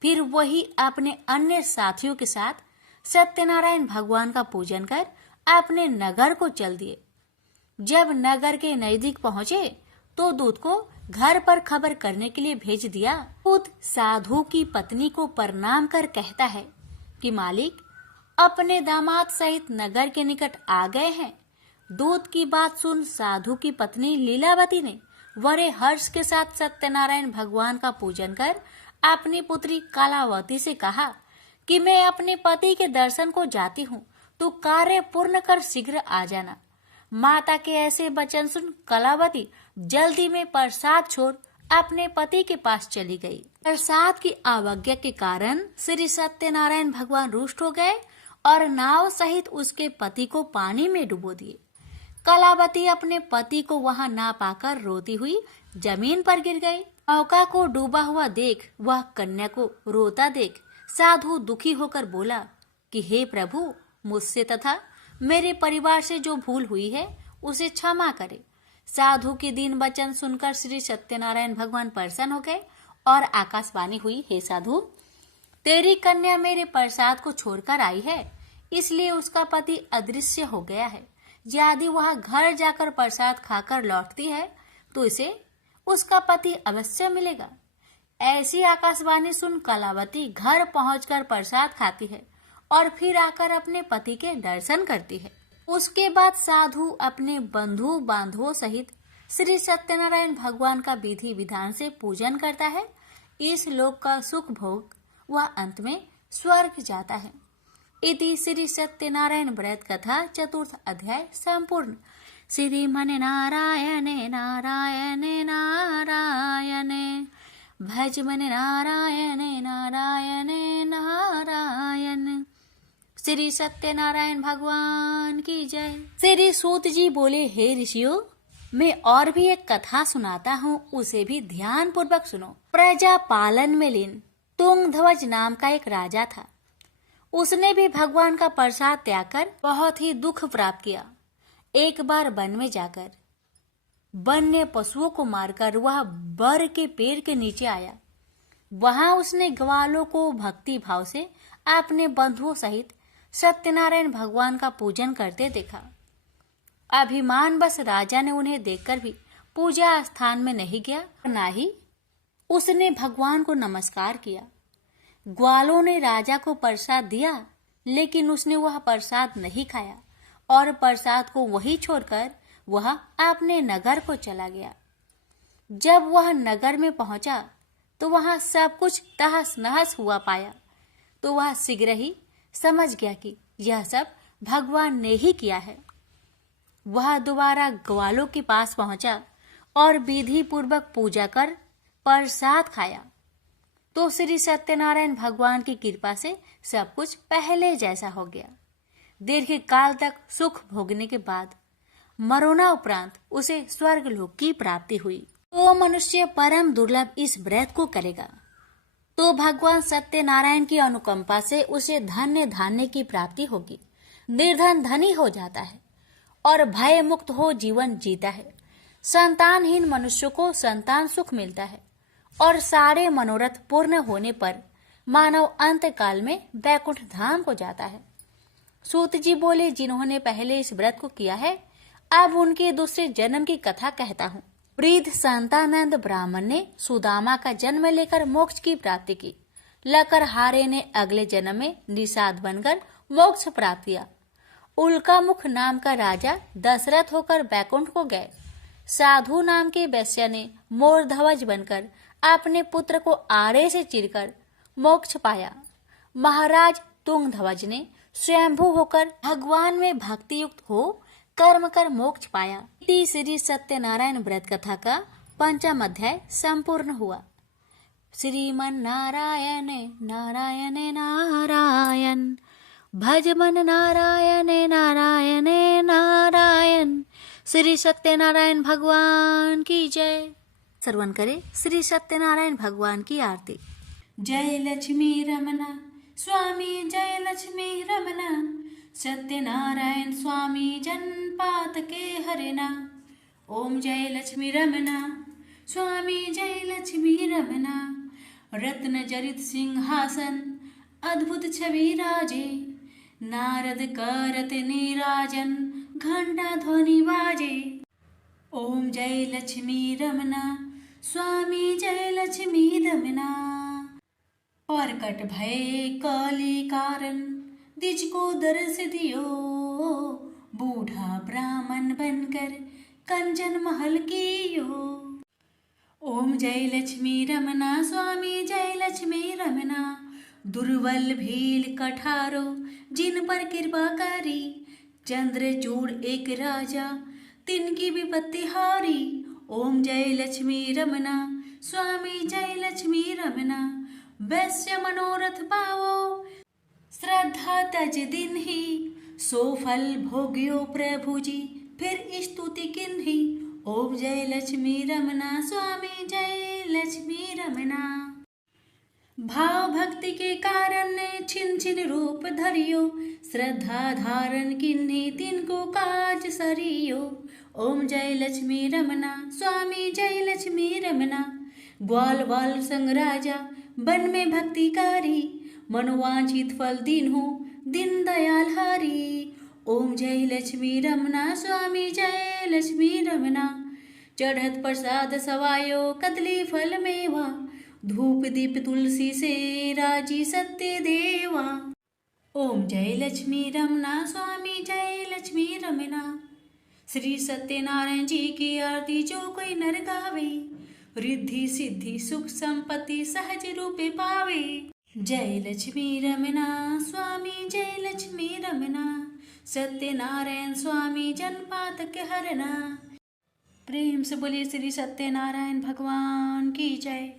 फिर वही अपने अन्य साथियों के साथ सत्यनारायण भगवान का पूजन कर अपने नगर को चल दिए। जब नगर के नजदीक पहुंचे तो दूत को घर पर खबर करने के लिए भेज दिया। दूत साधु की पत्नी को प्रणाम कर कहता है कि मालिक अपने दामाद सहित नगर के निकट आ गए हैं। दूत की बात सुन साधु की पत्नी लीलावती ने बड़े हर्ष के साथ सत्यनारायण भगवान का पूजन कर अपनी पुत्री कलावती से कहा कि मैं अपने पति के दर्शन को जाती हूँ, तू कार्य पूर्ण कर शीघ्र आ जाना। माता के ऐसे वचन सुन कलावती जल्दी में प्रसाद छोड़ अपने पति के पास चली गई। प्रसाद की अवज्ञा के कारण श्री सत्यनारायण भगवान रुष्ट हो गए और नाव सहित उसके पति को पानी में डुबो दिए। कलावती अपने पति को वहां ना पाकर रोती हुई जमीन पर गिर गई। नौका को डूबा हुआ देख वह कन्या को रोता देख साधु दुखी होकर बोला कि हे प्रभु, मुझसे तथा मेरे परिवार से जो भूल हुई है उसे क्षमा करे। साधु के दीन वचन सुनकर श्री सत्यनारायण भगवान प्रसन्न हो गए और आकाशवाणी हुई, हे साधु, तेरी कन्या मेरे प्रसाद को छोड़कर आई है, इसलिए उसका पति अदृश्य हो गया है। यदि वह घर जाकर प्रसाद खाकर लौटती है तो इसे उसका पति अवश्य मिलेगा। ऐसी आकाशवाणी सुन कलावती घर पहुंचकर प्रसाद खाती है और फिर आकर अपने पति के दर्शन करती है। उसके बाद साधु अपने बंधु बांधवों सहित श्री सत्यनारायण भगवान का विधि विधान से पूजन करता है। इस लोक का सुख भोग वह अंत में स्वर्ग जाता है। इति श्री सत्यनारायण व्रत कथा चतुर्थ अध्याय संपूर्ण। श्रीमन नारायणे नारायणे नारायणे भज मन नारायणे नारायणे नारायण। श्री सत्यनारायण भगवान की जय। श्री सूत जी बोले, हे ऋषियों, मैं और भी एक कथा सुनाता हूँ, उसे भी ध्यान पूर्वक सुनो। प्रजा पालन में लीन तुंगध्वज नाम का एक राजा था। उसने भी भगवान का प्रसाद त्याग कर बहुत ही दुख प्राप्त किया। एक बार वन में जाकर वन्य पशुओं को मारकर वह बर के पेड़ के नीचे आया। वहां उसने ग्वालों को भक्ति भाव से अपने बंधुओं सहित सत्यनारायण भगवान का पूजन करते देखा। अभिमान बस राजा ने उन्हें देखकर भी पूजा स्थान में नहीं गया, न ही उसने भगवान को नमस्कार किया। ग्वालों ने राजा को प्रसाद दिया, लेकिन उसने वह प्रसाद नहीं खाया और प्रसाद को वहीं छोड़कर वह अपने नगर को चला गया। जब वह नगर में पहुंचा तो वहां सब कुछ तहस नहस हुआ पाया, तो वह शीघ्र ही समझ गया कि यह सब भगवान ने ही किया है। वह दोबारा ग्वालों के पास पहुंचा और विधि पूर्वक पूजा कर प्रसाद खाया, तो श्री सत्यनारायण भगवान की कृपा से सब कुछ पहले जैसा हो गया। दीर्घ काल तक सुख भोगने के बाद मरोना उपरांत उसे स्वर्गलोक की प्राप्ति हुई। तो मनुष्य परम दुर्लभ इस व्रत को करेगा तो भगवान सत्यनारायण की अनुकंपा से उसे धन्य धान्य की प्राप्ति होगी। निर्धन धनी हो जाता है और भय मुक्त हो जीवन जीता है। संतानहीन मनुष्य को संतान सुख मिलता है और सारे मनोरथ पूर्ण होने पर मानव अंत काल में वैकुंठ धाम को जाता है। सूत जी बोले, जिन्होंने पहले इस व्रत को किया है, अब उनके दूसरे जन्म की कथा कहता हूँ। वृद्ध संतानंद ब्राह्मण ने सुदामा का जन्म लेकर मोक्ष की प्राप्ति की। लकरहारे ने अगले जन्म में निषाद बनकर मोक्ष प्राप्त किया। उल्का मुख नाम का राजा दशरथ होकर बैकुंठ को गए। साधु नाम के वैश्य ने मोर ध्वज बनकर अपने पुत्र को आरे से चीरकर मोक्ष पाया। महाराज तुंग ध्वज ने स्वयंभू होकर भगवान में भक्ति युक्त हो कर्म कर मोक्ष पाया। श्री सत्यनारायण व्रत कथा का 5वां अध्याय संपूर्ण हुआ। श्रीमन नारायण नारायण नारायण भज मन नारायण नारायण नारायण। श्री सत्यनारायण भगवान की जय। श्रवण करे श्री सत्यनारायण भगवान की आरती। जय लक्ष्मी रमना स्वामी, जय लक्ष्मी रमना सत्यनारायण स्वामी, जनपात के हरना। ओम जय लक्ष्मी रमना स्वामी, जय लक्ष्मी रमना। रत्न जरित सिंहासन अद्भुत छवि राजे, नारद करत नीराजन घंटा ध्वनि बाजे। ओम जय लक्ष्मी रमना स्वामी, जय लक्ष्मी रमना। प्रकट भय काली कारण द्विज को दर्श दियो, बूढ़ा ब्राह्मण बनकर कंचन महल कियो। ओम जय लक्ष्मी रमना स्वामी, जय लक्ष्मी रमना। दुर्बल भील कठारो जिन पर कृपा करी, चंद्रचूड़ एक राजा तिनकी विपत्ति हारी। ओम जय लक्ष्मी रमना स्वामी, जय लक्ष्मी रमना। वैश्य मनोरथ पावो श्रद्धा तज दिन ही, सो फल भोग्यो प्रभु जी फिर स्तुति किन्ही। ओम जय लक्ष्मी रमना स्वामी, जय लक्ष्मी रमना। भाव भक्ति के कारण ने छिन छिन रूप धरियो, श्रद्धा धारण किन्ही तिनको काज सरियो। ओम जय लक्ष्मी रमना स्वामी, जय लक्ष्मी रमना। ग्वाल वाल संग राजा बन में भक्तिकारी, मनोवांछित फल दीन्हो दिन दयाल हरि। ओम जय लक्ष्मी रमना स्वामी, जय लक्ष्मी रमना। चढ़त प्रसाद सवायो कदली फल मेवा, धूप दीप तुलसी से राजी सत्य देवा। ओम जय लक्ष्मी रमना स्वामी, जय लक्ष्मी रमना। श्री सत्यनारायण जी की आरती जो कोई नर गावे, रिद्धि सिद्धि सुख संपत्ति सहज रूपे पावे। जय लक्ष्मी रमना स्वामी, जय लक्ष्मी रमना। सत्यनारायण स्वामी जनपात के हरना। प्रेम से बोलिए श्री सत्यनारायण भगवान की जय।